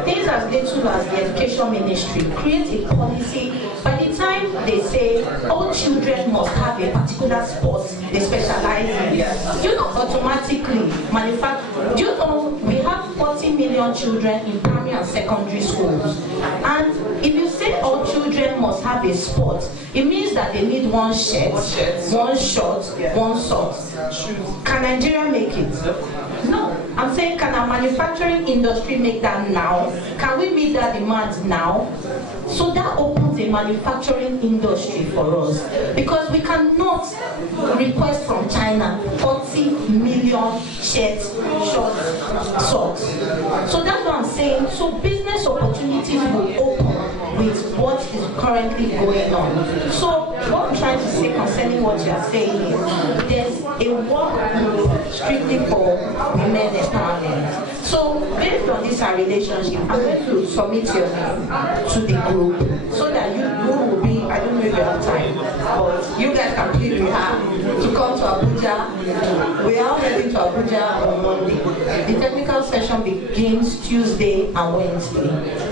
Things as little as the education ministry, create a policy. By the time they say all children must have a particular sport they specialize in, you know, automatically manufacture. You know, we have 40 million children in primary and secondary schools. And if you say all children must have a sport, it means that they need one shirt, one short, one socks. Can Nigeria make it? No. I'm saying, can our manufacturing industry make that now? Can we meet that demand now? So that opens a manufacturing industry for us, because we cannot request from China 40 million shirts, shorts, socks. So that's what I'm saying. So business opportunities will open with what is currently going on. So what I'm trying to say concerning what you are saying is there's a work group strictly for women empowerment. So based on this our relationship, I'm going to submit your name to the group so that you will be, I don't know if you have time, but you guys can plead with her to come to Abuja. We are all heading to Abuja on Monday. The technical session begins Tuesday and Wednesday.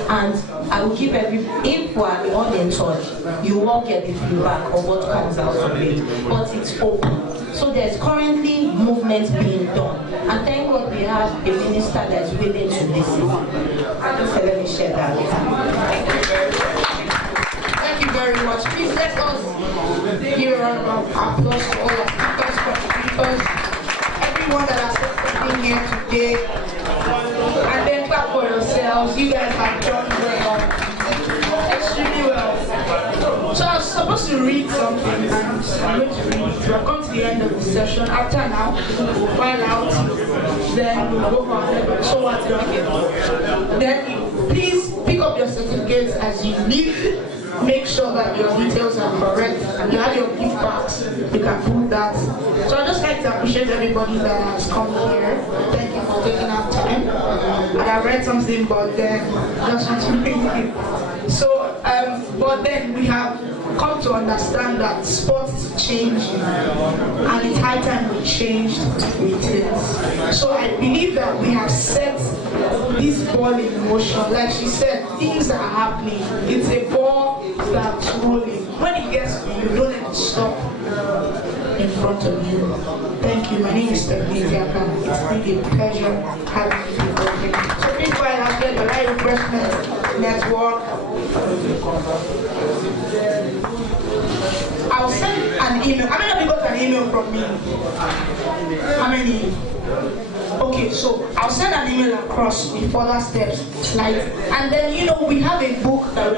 And I will give if we are all in touch, you won't get the feedback of what comes out of it. But it's open. So there's currently movements being done. And thank God we have a minister that's willing to listen. So let me share that. Thank you very much. Please let us give a round of applause to all our speakers, contributors, everyone that has been here today. And then clap for yourselves. You guys have done well. Extremely well. So I was supposed to read something and I'm going to read it. We've come to the end of the session. After now, we'll file out. Then we'll go for our so what's done. Then please pick up your certificates as you leave. Make sure that your details are correct and you have your gift box. You can put that. So I'd just like to appreciate everybody that has come here. Thank you for taking our time. And I read something, but then just want to make it. So, but then we have come to understand that sports is changing and it's high time we changed with it. So I believe that we have set this ball in motion. Like she said, things are happening. It's a ball that's rolling. When it gets to you, don't let it stop in front of you. Thank you. My name is Stephanie Tiaka. It's been a pleasure having you here. So please go ahead and get the Live Refreshment Network. I'll send an email. How many of you got an email from me? How many? Okay, so I'll send an email across with further steps. And then, we have a book that